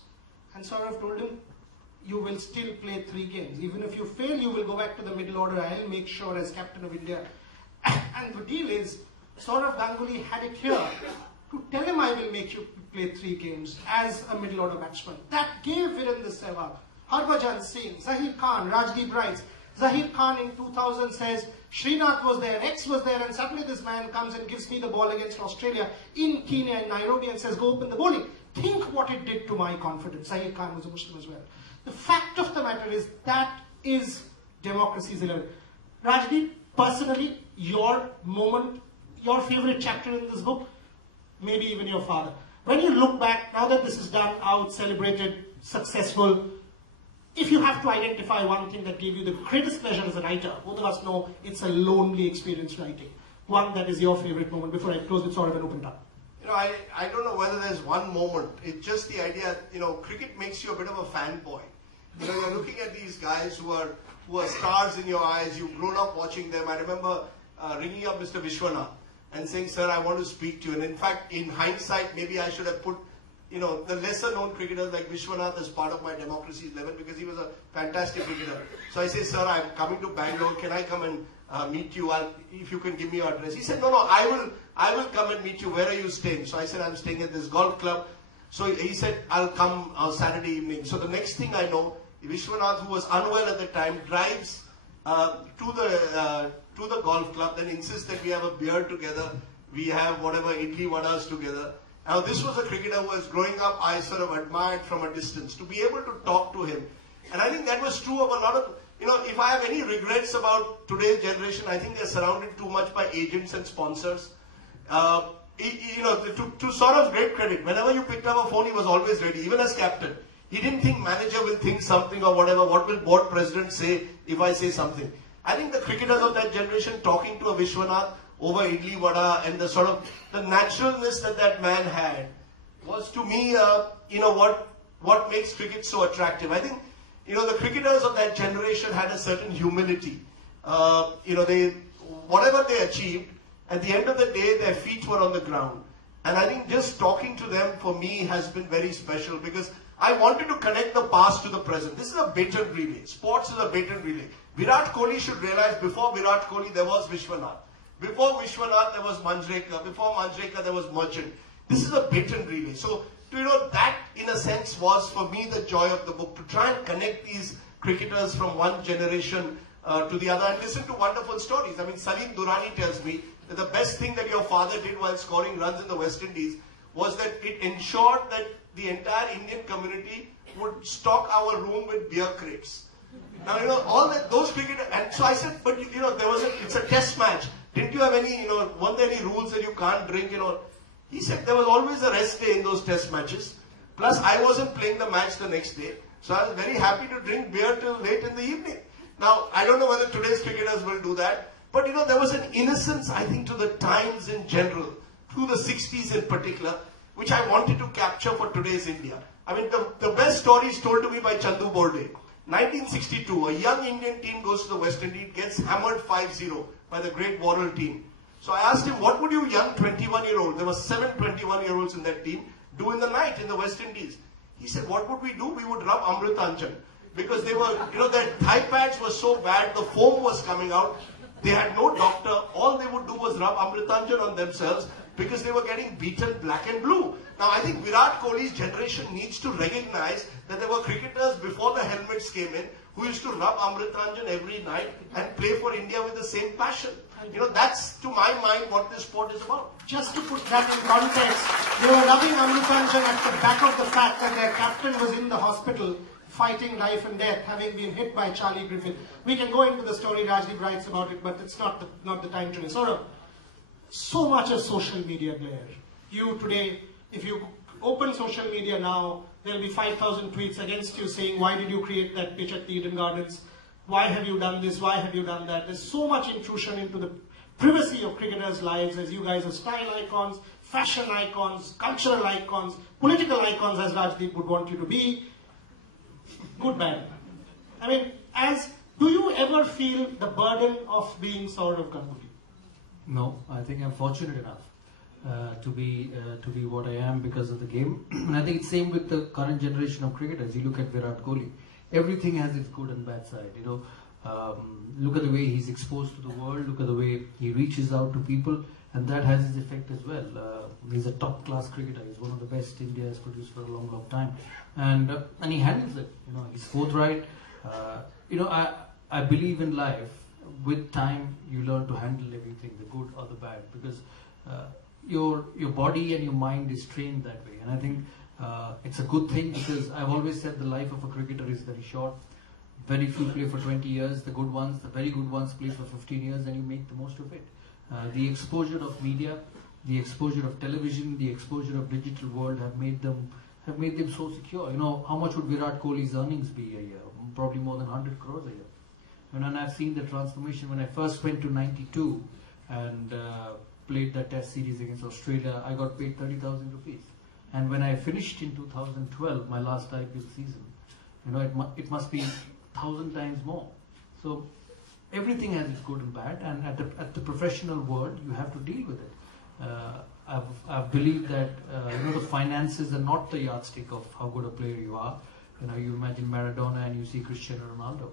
And Sourav told him, you will still play 3 games. Even if you fail, you will go back to the middle order. I'll make sure as captain of India. And the deal is, Saurav Ganguly had it here to tell him, I will make you play 3 games as a middle order batsman. That gave Virender Sehwag, Harbhajan Singh, Zahir Khan, Rajdeep writes. Zahir Khan in 2000 says, Srinath was there, X was there, and suddenly this man comes and gives me the ball against Australia in Kenya and Nairobi and says, go open the bowling. Think what it did to my confidence. Zahir Khan was a Muslim as well. The fact of the matter is, that is democracy's 11. Rajdeep, personally, your moment, your favorite chapter in this book, maybe even your father. When you look back, now that this is done, out, celebrated, successful, if you have to identify one thing that gave you the greatest pleasure as a writer, both of us know it's a lonely experience writing. One that is your favorite moment, before I close with Sourav and open it up. I don't know whether there's one moment. It's just the idea, cricket makes you a bit of a fanboy. You're looking at these guys who are who are stars in your eyes. You've grown up watching them. I remember ringing up Mr. Vishwanath and saying, sir, I want to speak to you. And in fact, in hindsight, maybe I should have put, the lesser known cricketers like Vishwanath as part of my Democracy 11 because he was a fantastic cricketer. So I say, sir, I'm coming to Bangalore. Can I come and meet you? If you can give me your address. He said, no, I will come and meet you. Where are you staying? So I said, I'm staying at this golf club. So he said, I'll come Saturday evening. So the next thing I know, Vishwanath, who was unwell at the time, drives to the golf club, then insists that we have a beer together. We have whatever idli vadas together. Now this was a cricketer who was growing up, I sort of admired from a distance. To be able to talk to him, and I think that was true of a lot of, if I have any regrets about today's generation, I think they're surrounded too much by agents and sponsors. To Saurav's great credit, whenever you picked up a phone, he was always ready, even as captain. He didn't think manager will think something or whatever, what will board president say if I say something. I think the cricketers of that generation talking to a Vishwanath over idli vada and the sort of the naturalness that man had was to me, what makes cricket so attractive. I think, the cricketers of that generation had a certain humility. Whatever they achieved, at the end of the day, their feet were on the ground. And I think just talking to them for me has been very special because I wanted to connect the past to the present. This is a baton relay. Sports is a baton relay. Virat Kohli should realize before Virat Kohli there was Vishwanath. Before Vishwanath there was Manjrekar. Before Manjrekar there was Merchant. This is a baton relay. So, that in a sense was for me the joy of the book. To try and connect these cricketers from one generation to the other and listen to wonderful stories. I mean, Salim Durrani tells me that the best thing that your father did while scoring runs in the West Indies was that it ensured that the entire Indian community would stock our room with beer crates. Now, all that, those cricketers, and so I said, but it's a test match. Didn't you have any, weren't there any rules that you can't drink, He said there was always a rest day in those test matches. Plus, I wasn't playing the match the next day. So I was very happy to drink beer till late in the evening. Now, I don't know whether today's cricketers will do that. But, there was an innocence, I think, to the times in general, through the 60s in particular, which I wanted to capture for today's India. I mean, the best story is told to me by Chandu Borde. 1962, a young Indian team goes to the West Indies, gets hammered 5-0 by the great Worrell team. So I asked him, what would you young 21-year-old, there were 7 21-year-olds in that team, do in the night in the West Indies? He said, what would we do? We would rub Amritanjan. Because they were, their thigh pads were so bad, the foam was coming out. They had no doctor. All they would do was rub Amritanjan on themselves because they were getting beaten black and blue. Now, I think Virat Kohli's generation needs to recognize that there were cricketers before the helmets came in who used to rub Amritanjan every night and play for India with the same passion. That's, to my mind, what this sport is about. Just to put that in context, they were rubbing Amritanjan at the back of the fact that their captain was in the hospital fighting life and death, having been hit by Charlie Griffith. We can go into the story, Rajdeep writes about it, but it's not the time today. Sourav, so much of social media glare. You today, if you open social media now, there'll be 5,000 tweets against you saying, why did you create that pitch at the Eden Gardens? Why have you done this? Why have you done that? There's so much intrusion into the privacy of cricketers' lives as you guys are style icons, fashion icons, cultural icons, political icons as Rajdeep would want you to be. Good, bad. I mean, do you ever feel the burden of being Saurav Ganguly? No, I think I'm fortunate enough to be what I am because of the game. And I think it's same with the current generation of cricketers. You look at Virat Kohli. Everything has its good and bad side. Look at the way he's exposed to the world. Look at the way he reaches out to people, and that has its effect as well. He's a top-class cricketer. He's one of the best India has produced for a long, long time, and he handles it. He's forthright. I believe in life. With time, you learn to handle everything, the good or the bad, because your body and your mind is trained that way. And I think it's a good thing because I've always said the life of a cricketer is very short. Very few play for 20 years. The good ones, the very good ones, play for 15 years, and you make the most of it. The exposure of media, the exposure of television, the exposure of digital world have made them so secure. How much would Virat Kohli's earnings be a year? Probably more than 100 crores a year. And I've seen the transformation. When I first went to 92 and played that test series against Australia, I got paid 30,000 rupees. And when I finished in 2012, my last IPL season, it must be 1,000 times more. So everything has its good and bad, and at the professional world, you have to deal with it. I've believed that the finances are not the yardstick of how good a player you are. You imagine Maradona and you see Cristiano Ronaldo.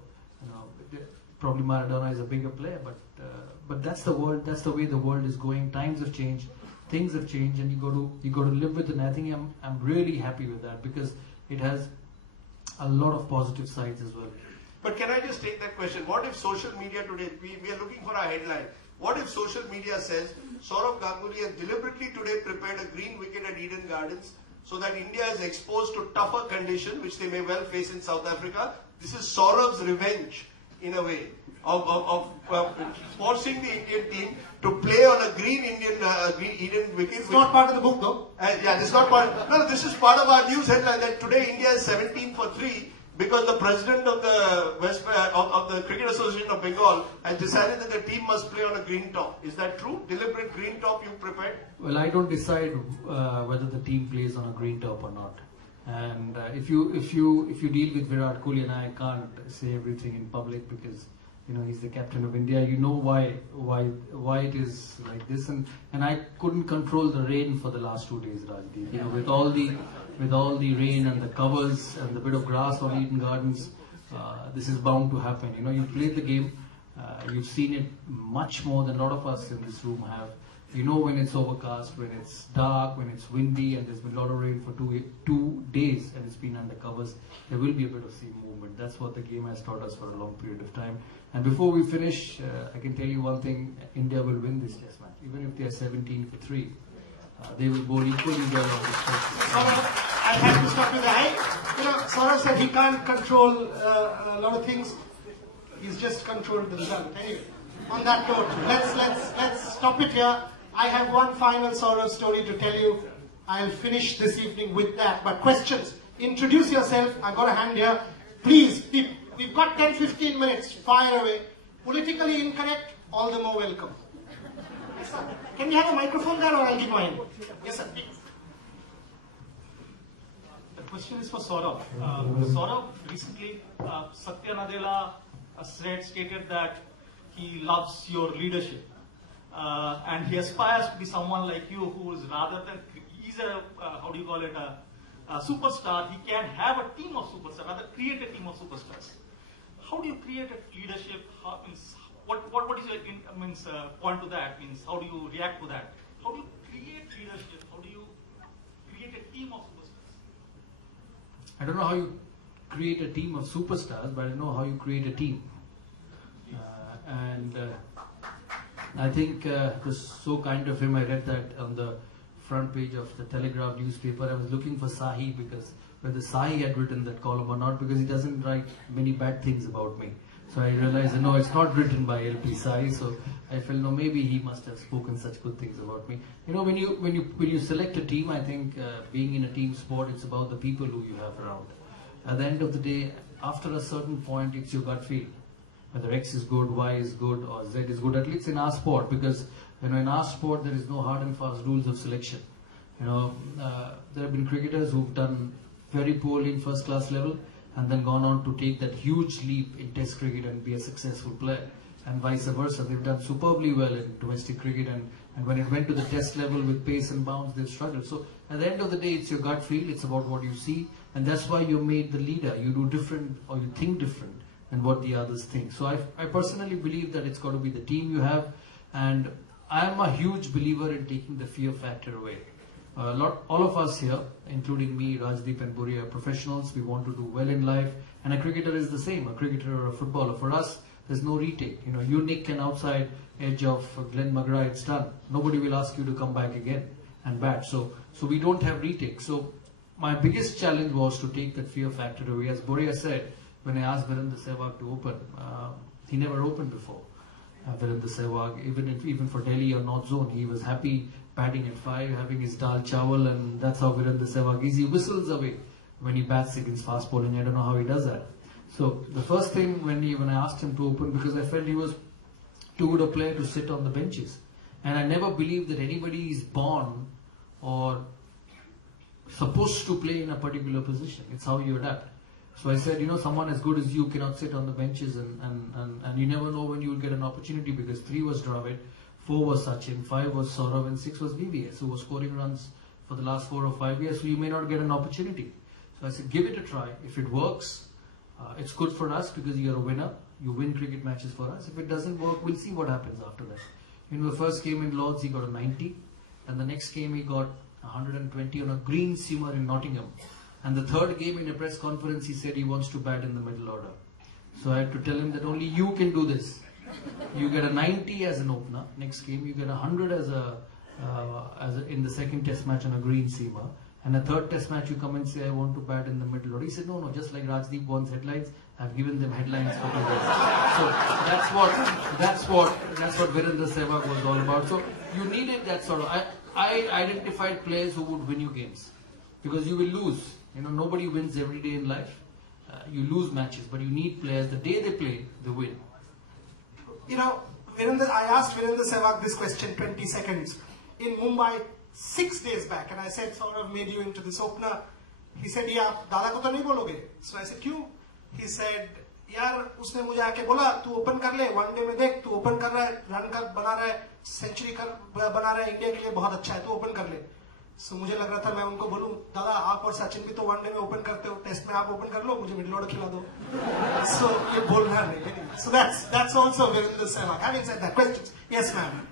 Probably Maradona is a bigger player, but that's the world. That's the way the world is going. Times have changed, things have changed, and you got to live with it. And I think I'm really happy with that because it has a lot of positive sides as well. But can I just take that question? What if social media today, we are looking for a headline. What if social media says, Saurav Ganguly has deliberately today prepared a green wicket at Eden Gardens so that India is exposed to tougher conditions, which they may well face in South Africa. This is Saurav's revenge, in a way, of forcing the Indian team to play on a green Eden wicket. It's not part of the book, though. Yeah, this is not part. No, this is part of our news headline that today India is 17 for 3 because the president of the of the Cricket Association of Bengal has decided that the team must play on a green top. Is that true? Deliberate green top you prepared? Well, I don't decide whether the team plays on a green top or not. And if you deal with Virat Kohli, and I can't say everything in public because he's the captain of India. You know why it is like this, and I couldn't control the rain for the last 2 days, Rajdeep. With all the rain and the covers and the bit of grass on Eden Gardens, this is bound to happen. You played the game, you've seen it much more than a lot of us in this room have. You know when it's overcast, when it's dark, when it's windy, and there's been a lot of rain for 2 days, and it's been under covers. There will be a bit of sea movement. That's what the game has taught us for a long period of time. And before we finish, I can tell you one thing: India will win this Test match, even if they are 17 for 3. They will bowl equally well on this Test. I have to stop you there. Sourav said he can't control a lot of things. He's just controlled the result. Anyway, on that note, let's stop it here. I have one final Sourav story to tell you. I'll finish this evening with that. But questions, introduce yourself. I've got a hand here. Please, we've got 10-15 minutes. Fire away. Politically incorrect, all the more welcome. Yes, sir. Can we have a microphone there or I'll give mine? Yes, sir. The question is for Sourav. Sourav, recently Satya Nadella stated that he loves your leadership. And he aspires to be someone like you who is rather than, he's a superstar. He can have a team of superstars, rather create a team of superstars. How do you create a leadership? What is your point to that? How do you react to that? How do you create leadership? How do you create a team of superstars? I don't know how you create a team of superstars, but I know how you create a team. I think it was so kind of him. I read that on the front page of the Telegraph newspaper. I was looking for Sahi because whether Sahi had written that column or not, because he doesn't write many bad things about me. So I realized, no, it's not written by LP Sahi. So I felt, no, maybe he must have spoken such good things about me. When you select a team, I think being in a team sport, it's about the people who you have around. At the end of the day, after a certain point, it's your gut feel. Whether X is good, Y is good, or Z is good, at least in our sport, because in our sport there is no hard and fast rules of selection. There have been cricketers who've done very poorly in first class level and then gone on to take that huge leap in Test cricket and be a successful player, and vice versa. They've done superbly well in domestic cricket, and when it went to the Test level with pace and bounce, they've struggled. So at the end of the day, it's your gut feel, it's about what you see, and that's why you're made the leader. You do different, or you think different and what the others think. So I personally believe that it's got to be the team you have, and I'm a huge believer in taking the fear factor away. All of us here, including me, Rajdeep and Buri, are professionals. We want to do well in life, and a cricketer is the same, a cricketer or a footballer. For us, there's no retake. You nick an outside edge of Glenn McGrath, it's done. Nobody will ask you to come back again and bat. So we don't have retake. So my biggest challenge was to take that fear factor away. As Boria said, when I asked Virendra Sehwag to open, he never opened before. Virendra Sehwag, even for Delhi or North Zone, he was happy batting at 5, having his dal chawal, and that's how Virendra Sehwag is. He whistles away when he bats against fast bowling. I don't know how he does that. So the first thing when I asked him to open, because I felt he was too good a player to sit on the benches, and I never believed that anybody is born or supposed to play in a particular position. It's how you adapt. So I said, someone as good as you cannot sit on the benches and you never know when you will get an opportunity, because 3 was Dravid, 4 was Sachin, 5 was Sourav and 6 was VVS, who was scoring runs for the last 4 or 5 years, so you may not get an opportunity. So I said, give it a try. If it works, it's good for us because you're a winner. You win cricket matches for us. If it doesn't work, we'll see what happens after that. The first game in Lords, he got a 90. And the next game, he got 120 on a green seamer in Nottingham. And the third game, in a press conference, he said he wants to bat in the middle order. So I had to tell him that only you can do this. You get a 90 as an opener. Next game, you get 100 in the second test match on a green seamer. And a third test match, you come and say, I want to bat in the middle order. He said, no, just like Rajdeep wants headlines, I've given them headlines for 2 days. So that's what Virendra Sehwag was all about. So you needed that sort of. I identified players who would win you games, because you will lose. Nobody wins every day in life. You lose matches, but you need players. The day they play, they win. I asked Virendra Sehwag this question 20 seconds in Mumbai 6 days back, and I said, Sourav made you into this opener. He said, "Yeah, Dada ko to nahi bologe." So I said, "Kyun?" He said, "यार, उसने मुझे आके बोला, तू open कर ले, one day में देख, तू ओपन कर रहा है, रन कर बना रहा है, सेंचुरी कर बना रहा है, इंडिया के लिए बहुत अच्छा है, तू ओपन कर ले." So मुझे लग रहा था मैं उनको बोलूं, दादा आप और सचिन भी तो वनडे में ओपन करते हो, टेस्ट में आप ओपन कर लो, मुझे मिडिल ऑर्डर खिला दो. So ये बोलना नहीं. So that's also Virendra Sehwag. Having said that, questions? Yes, ma'am.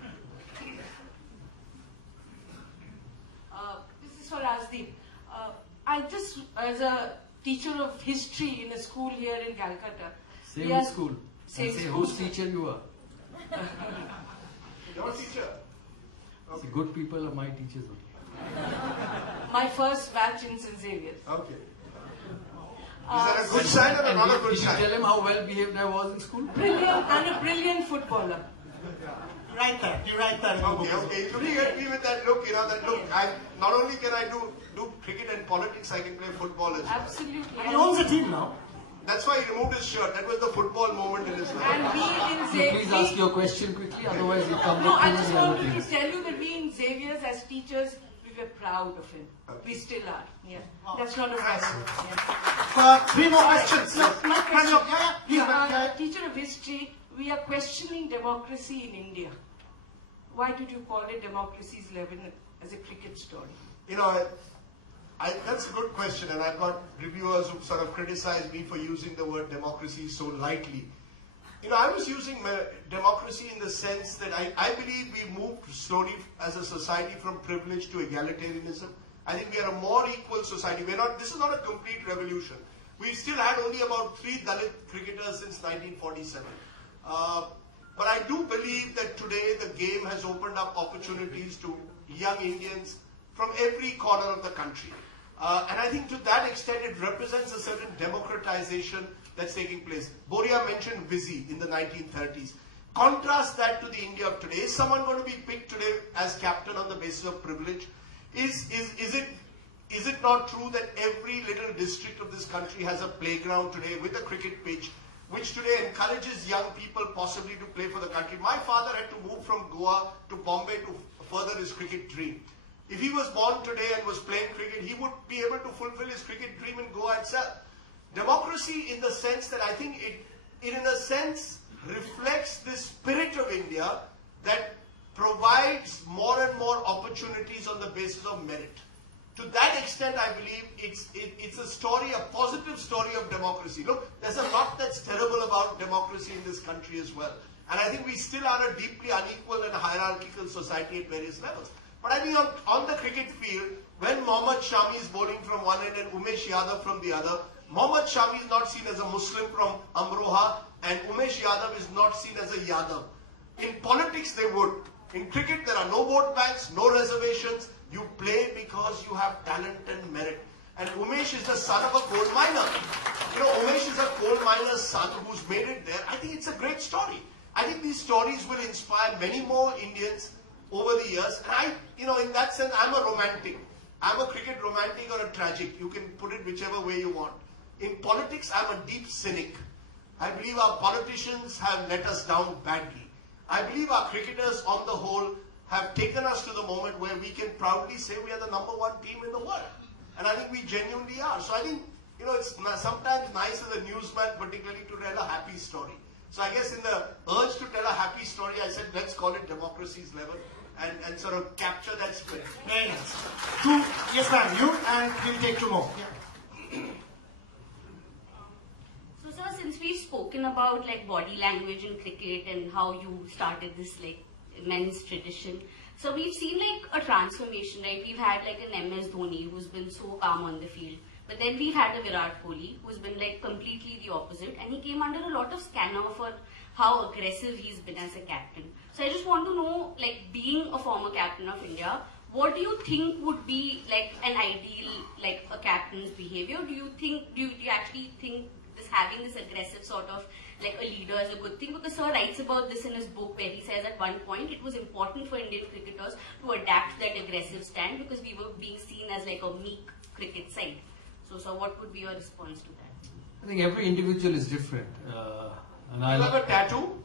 This is for Rajdeep. I just, as a teacher of history in a school here in Calcutta. Same school. Same say school. Whose teacher you are? Your teacher. Okay. Good people are my teachers. My first batch in St. Xavier's. Okay. Is that a good sign or not a good Did you sign? tell him how well behaved I was in school? Brilliant, and a brilliant footballer. You write that in the book. Okay. Looking at me with that look, not only can I do cricket and politics, I can play football as well. Absolutely. He owns a team now. That's why he removed his shirt. That was the football moment in his life. And we in Xavier's. Please ask your question quickly, otherwise you come No, back I to just many other wanted to things. tell you that we in Xavier's as teachers, we were proud of him. Okay. We still are. Yeah. That's not a problem. Yeah. 3 more questions. My question. Yeah. Teacher of history, we are questioning democracy in India. Why did you call it Democracy's 11 as a cricket story? That's a good question, and I've got reviewers who sort of criticize me for using the word democracy so lightly. I was using democracy in the sense that I believe we moved slowly as a society from privilege to egalitarianism. I think we are a more equal society. This is not a complete revolution. We still had only about 3 Dalit cricketers since 1947. But I do believe that today the game has opened up opportunities to young Indians from every corner of the country. And I think to that extent it represents a certain democratization that's taking place. Boria mentioned Vizzy in the 1930s. Contrast that to the India of today. Is someone going to be picked today as captain on the basis of privilege? Is it not true that every little district of this country has a playground today with a cricket pitch, which today encourages young people possibly to play for the country? My father had to move from Goa to Bombay to further his cricket dream. If he was born today and was playing cricket, he would be able to fulfill his cricket dream in Goa itself. Democracy, in the sense that I think it in a sense reflects the spirit of India that provides more and more opportunities on the basis of merit. To that extent, I believe it's a story, a positive story of democracy. Look, there's a lot that's terrible about democracy in this country as well. And I think we still are a deeply unequal and hierarchical society at various levels. But I think on the cricket field, when Mohammad Shami is bowling from one end and Umesh Yadav from the other, Mohammad Shami is not seen as a Muslim from Amroha and Umesh Yadav is not seen as a Yadav. In politics, they would. In cricket, there are no vote banks, no reservations. You play because you have talent and merit. And Umesh is the son of a coal miner. Umesh is a coal miner's son who's made it there. I think it's a great story. I think these stories will inspire many more Indians over the years. And in that sense, I'm a romantic. I'm a cricket romantic or a tragic. You can put it whichever way you want. In politics, I'm a deep cynic. I believe our politicians have let us down badly. I believe our cricketers on the whole have taken us to the moment where we can proudly say we are the #1 team in the world. And I think we genuinely are. So I think it's sometimes nice as a newsman, particularly to tell a happy story. So I guess in the urge to tell a happy story, I said, let's call it democracy's level and sort of capture that spirit. Very nice. Yes, ma'am, you, and we'll take 2 more. Yeah. So, sir, since we've spoken about like body language in cricket and how you started this like men's tradition, so we've seen like a transformation, right? We've had like an MS Dhoni who's been so calm on the field. But then we've had a Virat Kohli who's been like completely the opposite, and he came under a lot of scanner for how aggressive he's been as a captain. So I just want to know, like being a former captain of India, what do you think would be like an ideal, like a captain's behavior? Do you actually think having this aggressive sort of like a leader is a good thing? Because sir writes about this in his book where he says at one point it was important for Indian cricketers to adapt that aggressive stand because we were being seen as like a meek cricket side. So what would be your response to that? I think every individual is different. And you have a tattoo?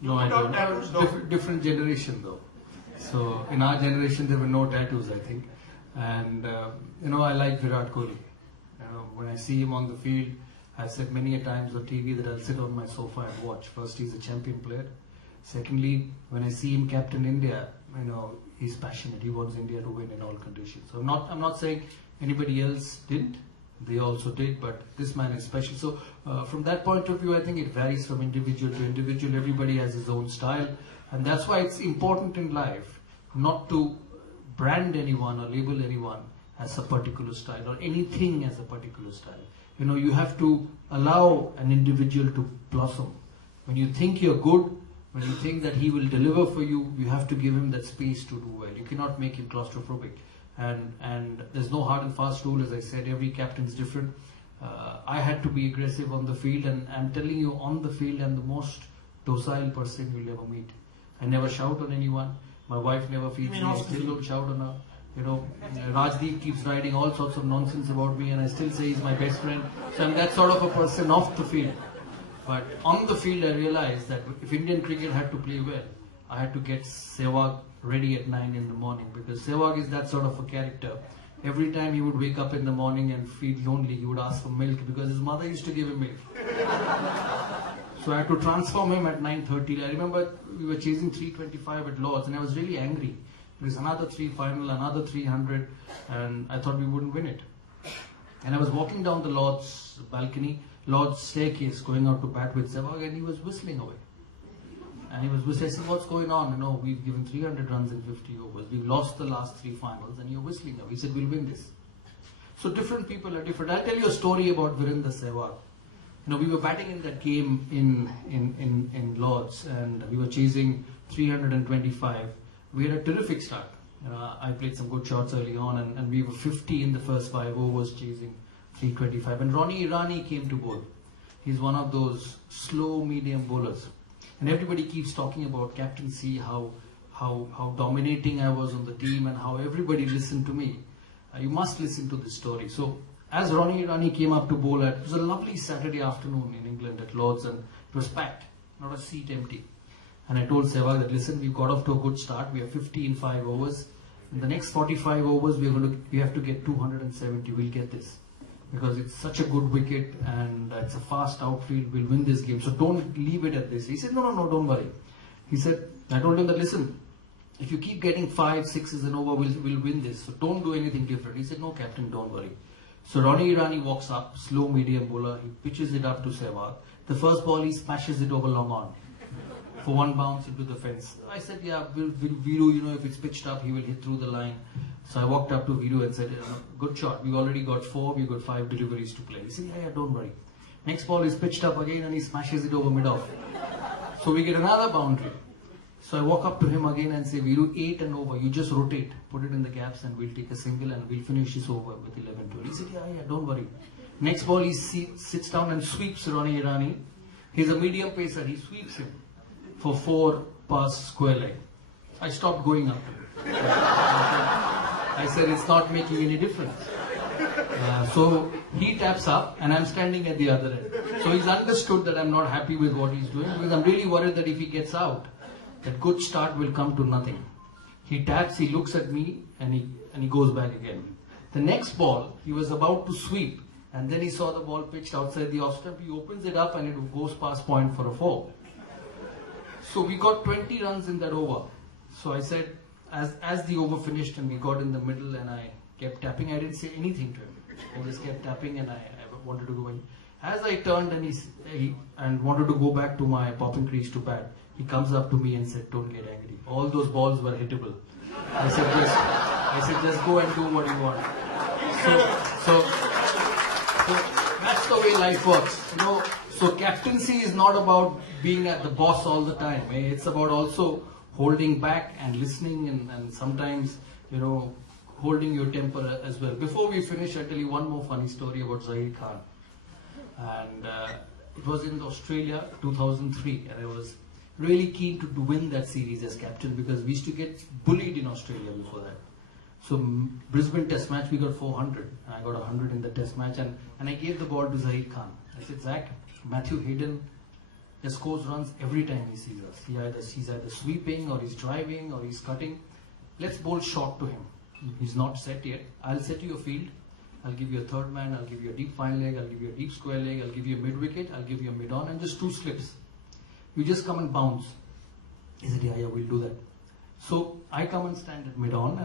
No, I don't. Tattoos, no. Different generation though. So in our generation there were no tattoos, I think. And I like Virat Kohli. When I see him on the field, I've said many a times on TV that I'll sit on my sofa and watch. First, he's a champion player. Secondly, when I see him captain India, he's passionate. He wants India to win in all conditions. So I'm not saying anybody else didn't. They also did, but this man is special. So from that point of view, I think it varies from individual to individual. Everybody has his own style. And that's why it's important in life not to brand anyone or label anyone as a particular style or anything as a particular style. You have to allow an individual to blossom. When you think you're good, when you think that he will deliver for you, you have to give him that space to do well. You cannot make him claustrophobic. And there's no hard and fast rule, as I said, every captain is different. I had to be aggressive on the field, and I'm telling you, on the field, I'm the most docile person you'll ever meet. I never shout on anyone. My wife never feeds me. I still don't shout on her. Rajdeep keeps writing all sorts of nonsense about me, and I still say he's my best friend. So I'm that sort of a person off the field. But on the field, I realized that if Indian cricket had to play well, I had to get Sehwag ready at 9 in the morning, because Sehwag is that sort of a character. Every time he would wake up in the morning and feel lonely, he would ask for milk because his mother used to give him milk. So I had to transform him at 9:30. I remember we were chasing 325 at Lords, and I was really angry. There was another 3 final, another 300, and I thought we wouldn't win it. And I was walking down the Lord's balcony, Lord's staircase, going out to bat with Sehwag, and he was whistling away. And he was whistling. I said, what's going on? We've given 300 runs in 50 overs. We've lost the last 3 finals, and you're whistling away. He said, we'll win this. So different people are different. I'll tell you a story about Virendra Sehwag. We were batting in that game in Lords, and we were chasing 325. We had a terrific start. I played some good shots early on, and we were 50 in the first 5 overs chasing 325. And Ronnie Irani came to bowl. He's one of those slow medium bowlers. And everybody keeps talking about captaincy, how dominating I was on the team, and how everybody listened to me. You must listen to this story. So as Ronnie Irani came up to bowl, it was a lovely Saturday afternoon in England at Lords, and it was packed, not a seat empty. And I told Sehwag that, listen, we've got off to a good start. We are 50 in 5 overs. In the next 45 overs, we have to get 270. We'll get this. Because it's such a good wicket and it's a fast outfield. We'll win this game. So don't leave it at this. He said, no, don't worry. He said, I told him that, listen, if you keep getting 5, 6s and over, we'll win this. So don't do anything different. He said, no, captain, don't worry. So Ronnie Irani walks up, slow medium bowler. He pitches it up to Sehwag. The first ball, he smashes it over long on. For 1 bounce into the fence. I said, yeah, Viru, if it's pitched up, he will hit through the line. So I walked up to Viru and said, good shot. We've already got 4, we've got 5 deliveries to play. He said, yeah, don't worry. Next ball is pitched up again and he smashes it over mid-off. So we get another boundary. So I walk up to him again and say, Viru, 8 and over. You just rotate, put it in the gaps, and we'll take a single and we'll finish this over with 11-12. He said, yeah, don't worry. Next ball, he sits down and sweeps Ronnie Irani. He's a medium pacer. He sweeps him for 4 past square leg. I stopped going up to him. I said, it's not making any difference. So he taps up and I'm standing at the other end. So he's understood that I'm not happy with what he's doing, because I'm really worried that if he gets out, that good start will come to nothing. He taps, he looks at me, and he goes back again. The next ball, he was about to sweep, And then he saw the ball pitched outside the off stump. He opens it up and it goes past point for a 4. So we got 20 runs in that over. So I said, as the over finished and we got in the middle and I kept tapping, I didn't say anything to him. I just kept tapping and I wanted to go in. As I turned and he wanted to go back to my popping crease to bat, he comes up to me and said, "Don't get angry. All those balls were hittable." I said, just go and do what you want. So that's the way life works. You know, so captaincy is not about being at the boss all the time. It's about also holding back and listening and sometimes, you know, holding your temper as well. Before we finish, I'll tell you one more funny story about Zahir Khan. And it was in Australia, 2003, and I was really keen to win that series as captain because we used to get bullied in Australia before that. So Brisbane Test match, we got 400, and I got 100 in the Test match, and I gave the ball to Zahir Khan. I said, "Zach, Matthew Hayden just scores runs every time he sees us. He's either sweeping or he's driving or he's cutting. Let's bowl short to him. He's not set yet. I'll set you a field. I'll give you a third man, I'll give you a deep fine leg, I'll give you a deep square leg, I'll give you a mid wicket, I'll give you a mid on, and just 2 slips. You just come and bounce." He said, yeah, we'll do that. So I come and stand at mid on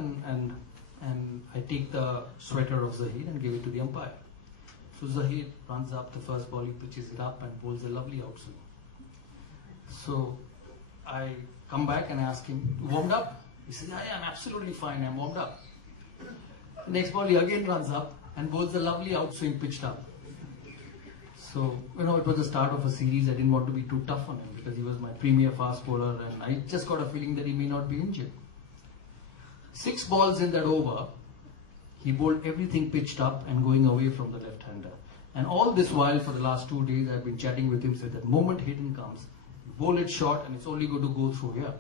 and I take the sweater of Zahir and give it to the umpire. So Zahir runs up the first ball, he pitches it up and bowls a lovely outswing. So I come back and ask him, "You warmed up?" He said, "Yeah, I'm absolutely fine, I'm warmed up." Next ball he again runs up and bowls a lovely outswing pitched up. So, you know, it was the start of a series. I didn't want to be too tough on him because he was my premier fast bowler and I just got a feeling that he may not be injured. 6 balls in that over, he bowled everything pitched up and going away from the left-hander. And all this while, for the last 2 days, I've been chatting with him, said that moment Hayden comes, bowl it short and it's only going to go through here.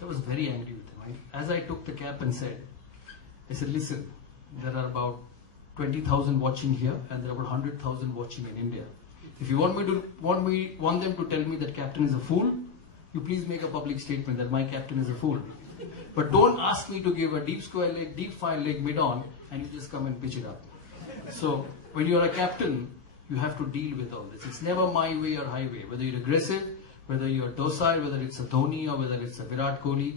So I was very angry with him. As I took the cap and said, "Listen, there are about 20,000 watching here and there are about 100,000 watching in India. If you want them to tell me that captain is a fool, you please make a public statement that my captain is a fool. But don't ask me to give a deep square leg, deep fine leg mid on and you just come and pitch it up." So when you're a captain, you have to deal with all this. It's never my way or highway. Whether you're aggressive, whether you're docile, whether it's a Dhoni or whether it's a Virat Kohli,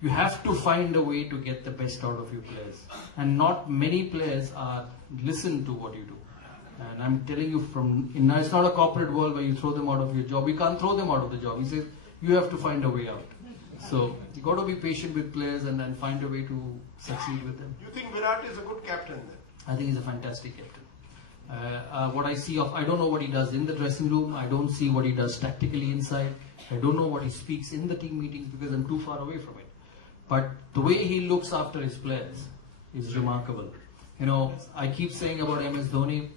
you have to find a way to get the best out of your players. And not many players listen to what you do. And I'm telling you, it's not a corporate world where you throw them out of your job. You can't throw them out of the job. He says, you have to find a way out. So you got to be patient with players and then find a way to succeed with them. You think Virat is a good captain then? I think he's a fantastic captain. What I see I don't know what he does in the dressing room. I don't see what he does tactically inside. I don't know what he speaks in the team meetings because I'm too far away from it. But the way he looks after his players is remarkable. You know, I keep saying about MS Dhoni,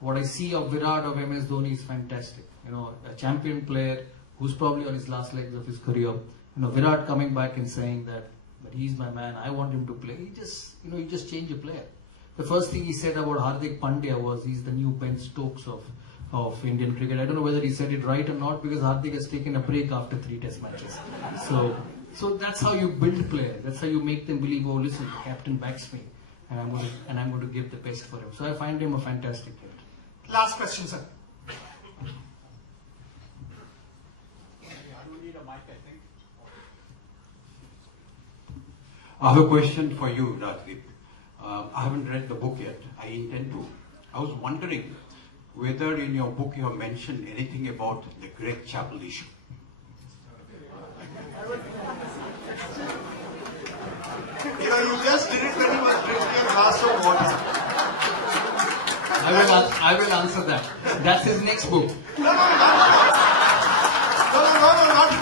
what I see of Virat of MS Dhoni is fantastic. You know, a champion player who's probably on his last legs of his career. You know, Virat coming back and saying that he's my man, I want him to play. You just change a player. The first thing he said about Hardik Pandya was he's the new Ben Stokes of Indian cricket. I don't know whether he said it right or not because Hardik has taken a break after 3 test matches. So that's how you build players. That's how you make them believe, oh listen, the captain backs me and I'm going to give the best for him. So I find him a fantastic captain. Last question, sir. I have a question for you, Rajdeep. I haven't read the book yet. I intend to. I was wondering whether in your book you have mentioned anything about the Greg Chappell issue. You know, you just did it when he was drinking a glass of water. I will answer that. That's his next book. No, not at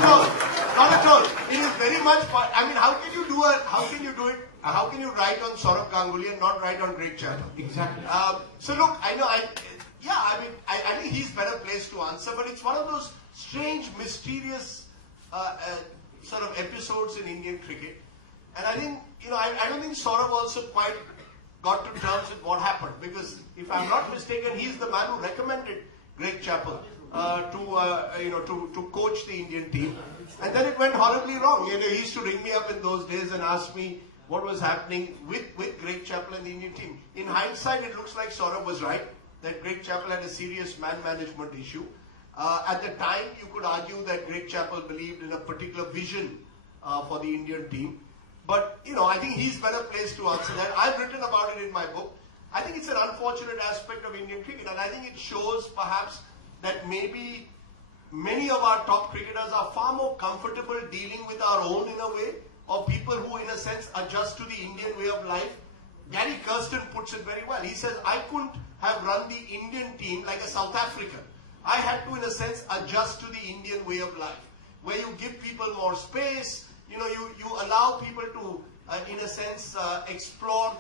all. Not at all. It is very much. I mean, how can you do it? How can you write on Saurav Ganguly and not write on Greg Chappell? Exactly. So look, I think he's better placed to answer. But it's one of those strange, mysterious sort of episodes in Indian cricket. And I think, I don't think Sourav also quite got to terms with what happened, because if I'm not mistaken, he's the man who recommended Greg Chappell to coach the Indian team. And then it went horribly wrong. He used to ring me up in those days and ask me what was happening with Greg Chappell and the Indian team. In hindsight, it looks like Sourav was right. that Greg Chappell had a serious man management issue. At the time, you could argue that Greg Chappell believed in a particular vision for the Indian team. But, I think he's better placed to answer that. I've written about it in my book. I think it's an unfortunate aspect of Indian cricket, and I think it shows perhaps that maybe many of our top cricketers are far more comfortable dealing with our own in a way, or people who in a sense adjust to the Indian way of life. Gary Kirsten puts it very well. He says, I couldn't have run the Indian team like a South African. I had to in a sense adjust to the Indian way of life, where you give people more space, you allow people to in a sense explore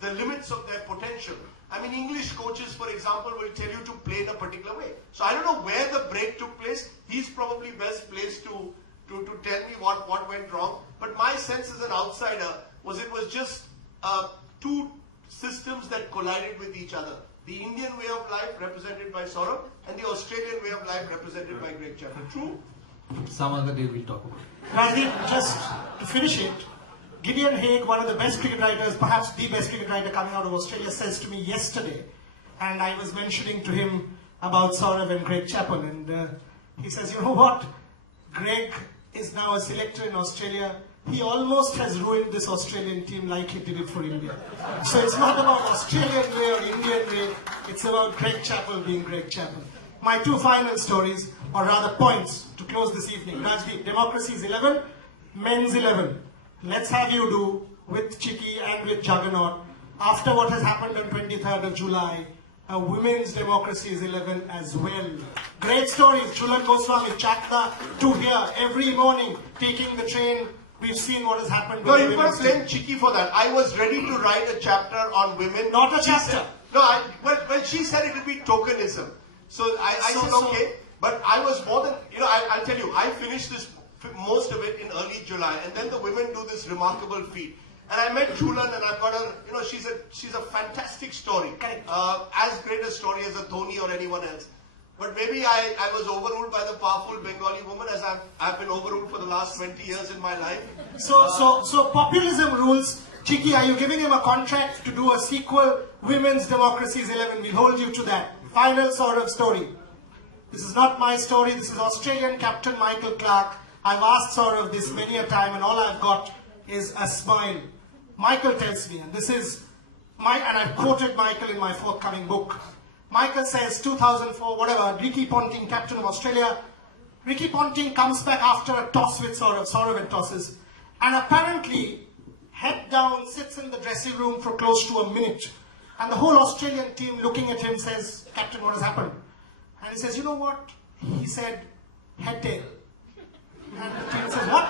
the limits of their potential. I mean, English coaches, for example, will tell you to play in a particular way. So I don't know where the break took place. He's probably best placed to tell me what went wrong. But my sense as an outsider was it was just two systems that collided with each other. The Indian way of life represented by Sourav and the Australian way of life represented by Greg Chappell. True? Some other day we'll talk about it. Rajdeep, just to finish it, Gideon Haigh, one of the best cricket writers, perhaps the best cricket writer coming out of Australia, says to me yesterday, and I was mentioning to him about Sourav and Greg Chappell, and he says, you know what, Greg is now a selector in Australia. He almost has ruined this Australian team like he did it for India. So it's not about Australian way or Indian way, it's about Greg Chappell being Greg Chappell. My two final stories, or rather points, to close this evening. Rajdeep, democracy is 11, men's 11. Let's have you do, with Chiki and with Juggernaut, after what has happened on 23rd of July, a women's democracy is 11 as well. Great stories, Chulan Goswami, Chakta, to here, every morning, taking the train. We've seen what has happened. No, you can't blame Chiki for that. I was ready to write a chapter on women. Not a chapter. Well, she said it would be tokenism. So I said, okay. But I was more than, I'll tell you, I finished most of it in early July. And then the women do this remarkable feat. And I met Chulan and I've got her, she's a fantastic story. As great a story as a Dhoni or anyone else. But maybe I was overruled by the powerful Bengali woman, as I've been overruled for the last 20 years in my life. So populism rules. Chiki, are you giving him a contract to do a sequel, Women's Democracy is 11? We'll hold you to that. Final sort of story. This is not my story. This is Australian Captain Michael Clarke. I've asked Sourav this many a time, and all I've got is a smile. Michael tells me, and this is and I've quoted Michael in my forthcoming book. Michael says, 2004, whatever, Ricky Ponting, captain of Australia. Ricky Ponting comes back after a toss with Sourav. Sourav and tosses. And apparently, head down, sits in the dressing room for close to a minute. And the whole Australian team looking at him says, Captain, what has happened? And he says, you know what? He said, head tail. And the team says, what?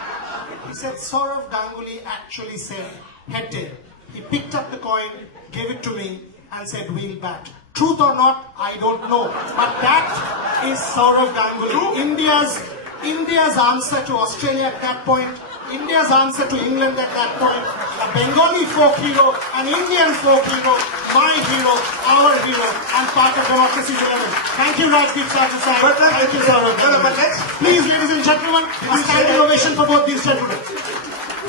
He said, Saurav Ganguly actually said, head tail. He picked up the coin, gave it to me, and said, we'll bat. Truth or not, I don't know. But that is Saurav Ganguly. India's answer to Australia at that point, India's answer to England at that point, a Bengali folk hero, an Indian folk hero, my hero, our hero, and part of Democracy 11. Thank you, Rajdeep Sardesai. Thank you, Saurav Ganguly. Please, ladies and gentlemen, a standing ovation for both these gentlemen.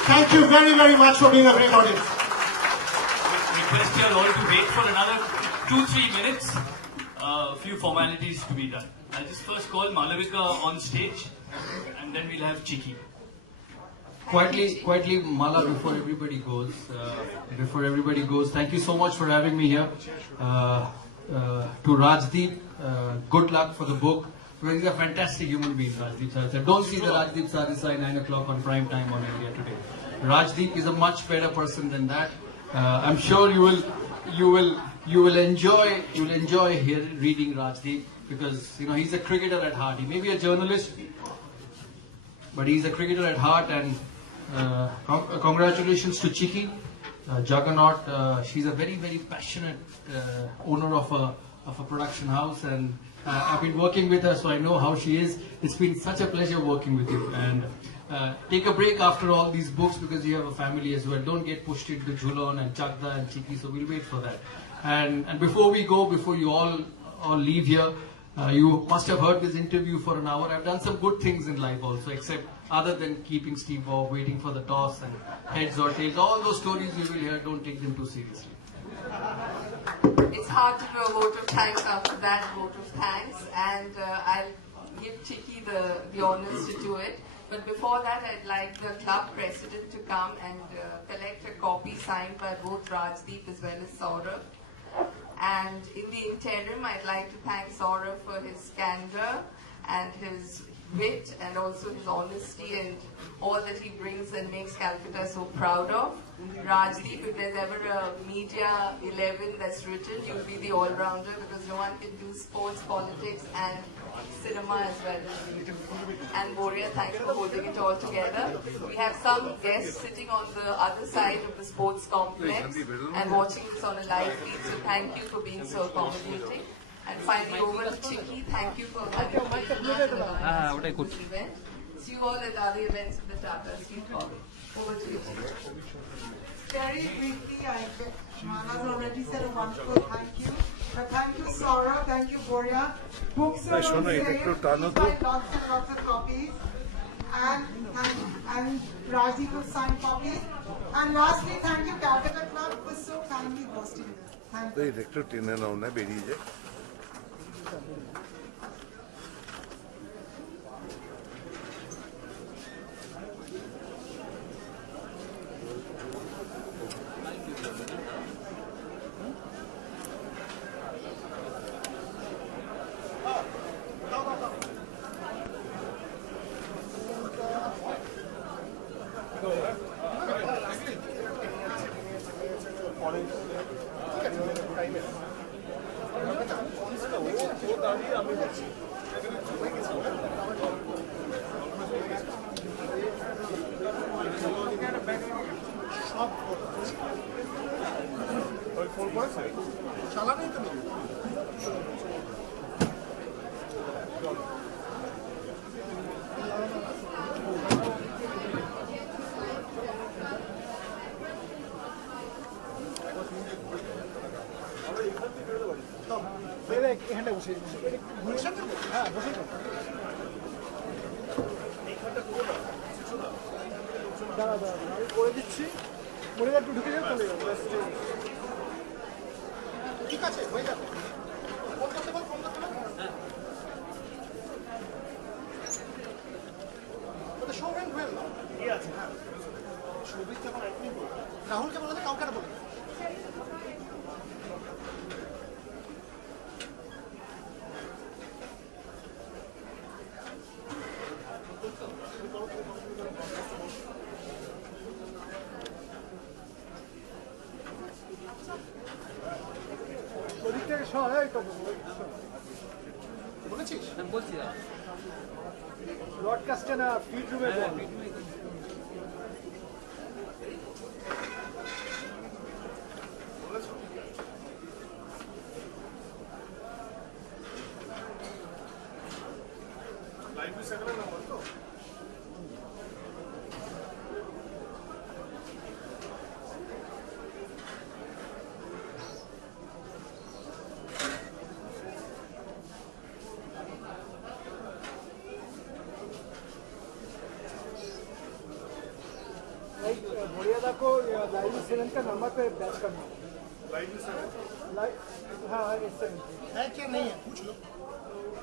Thank you very, very much for being a great audience. Request you all to wait for another 2-3 minutes. A few formalities to be done. I'll just first call Malavika on stage, and then we'll have Chiki. Quietly, Mala, before everybody goes, thank you so much for having me here. To Rajdeep, good luck for the book. Because he's a fantastic human being, Rajdeep Sardesai. Don't see the Rajdeep Sardesai 9 o'clock on prime time on India Today. Rajdeep is a much better person than that. I'm sure you will enjoy reading Rajdeep, because he's a cricketer at heart. He may be a journalist, but he's a cricketer at heart. And congratulations to Chiki, Juggernaut. She's a very, very passionate owner of a production house, and I've been working with her, so I know how she is. It's been such a pleasure working with you. And take a break after all these books, because you have a family as well. Don't get pushed into Julon and Chakda and Chiki, so we'll wait for that. And before you all leave here, you must have heard this interview for an hour. I've done some good things in life also, except other than keeping Steve off, waiting for the toss and heads or tails. All those stories you will hear, don't take them too seriously. it's hard to do a vote of thanks after that vote of thanks, and I'll give Chicky the honors to do it. But before that, I'd like the club president to come and collect a copy signed by both Rajdeep as well as Sourav. And in the interim, I'd like to thank Sourav for his candor and his wit and also his honesty and all that he brings and makes Calcutta so proud of. Rajdeep, if there's ever a Media 11 that's written, you'll be the all-rounder because no one can do sports, politics and cinema as well as you do. And Boria, thanks for holding it all together. We have some guests sitting on the other side of the sports complex and watching this on a live feed, so thank you for being so accommodating. And finally, over to Chicky, thank you for having me at this event. See you all at other events in the Tata Steel Hall. Over to you. Very briefly, Manas already said a wonderful thank you. But thank you, Saurav. Thank you, Boria. Books are on sale. Buy lots and lots of copies. And Rajdeep will sign copies. And lastly, thank you, Calcutta Club, for so kindly hosting this. Thank you. Director Tina Nauna Berije. ব্রডকাস্টে না feed রুমে বল को live 7 का number पे batch करना live हाँ 7 है क्या नहीं है पूछ लो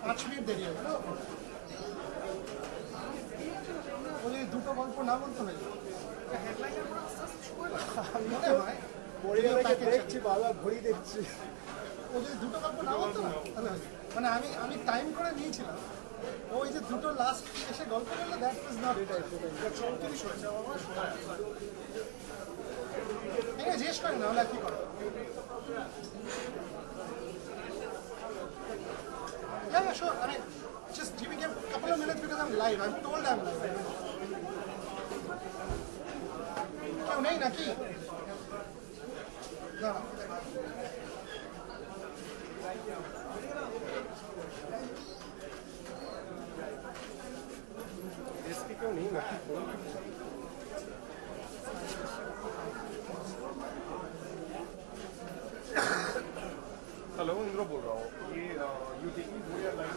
5 मिनट देरी है बोले দুটো গল্প না বলতে হয় মনে হয় বড়িয়াকে দেখছি বাবা ঘড়ি দেখছি ও যদি দুটো গল্প না বলতো না তাহলে মানে আমি টাইম করে নিয়েছিলাম ওই যে দুটো লাস্ট এসে গল্প করলো that is not it I think 34 হয়েছে আমার সময় জিজ্ঞেস করেন না কি করে Yeah, sure. I mean, just giving him a couple of minutes because I'm live. I'm told I'm live. क्यों नहीं ना की? No. इसकी क्यों नहीं ना की? हेलो इंद्र बोल रहा हूँ ये यू टेकिंग बोरिया लाइव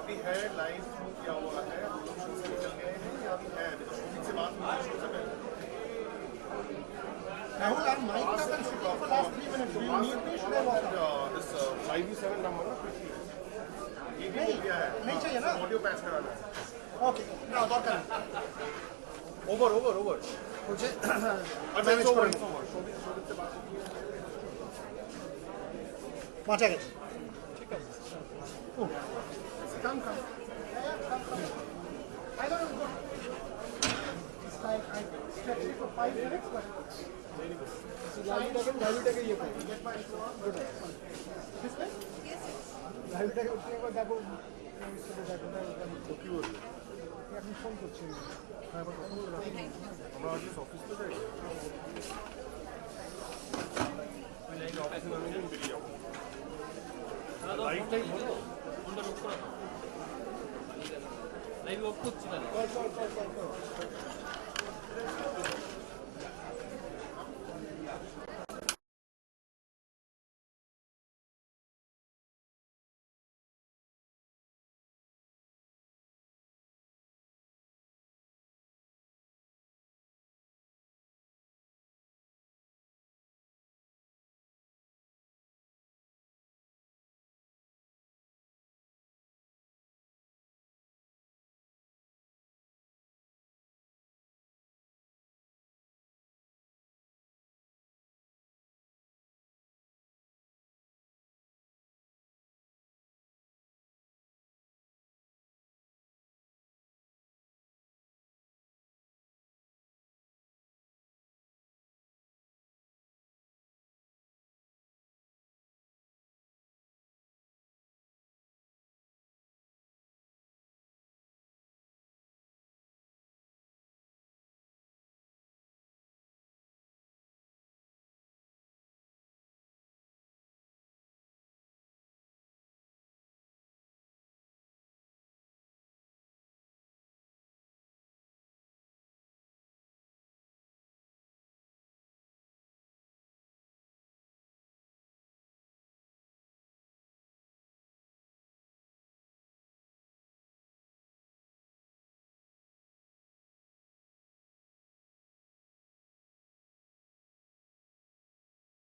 अभी है लाइव किया हुआ है निकल गए हैं या अभी है Rahul, our mic has been sitting for last 3 minutes. Do you need me? Should I walk? This 5V7 number ना नहीं चाहिए ना? ऑडियो पैच कराना है. Okay. Now, दौड़ कर. Over. मुझे मैनेज करूँगा. पहुँचा गया. Come. I don't know. It's like I stretched it for 5 minutes, but. Live tag ये पे. Get my good. This way? Yes. Live tag उठने को देखो. কি বলবো? আপনি ফোন করছেন. আমরা আজ অফিসে যাই. লাইভ অফিসে নামে বেরিয়ে যাবো. লাইভটাই বলো. কোনটা লক করা? লাইভ অফ করছি না. কল.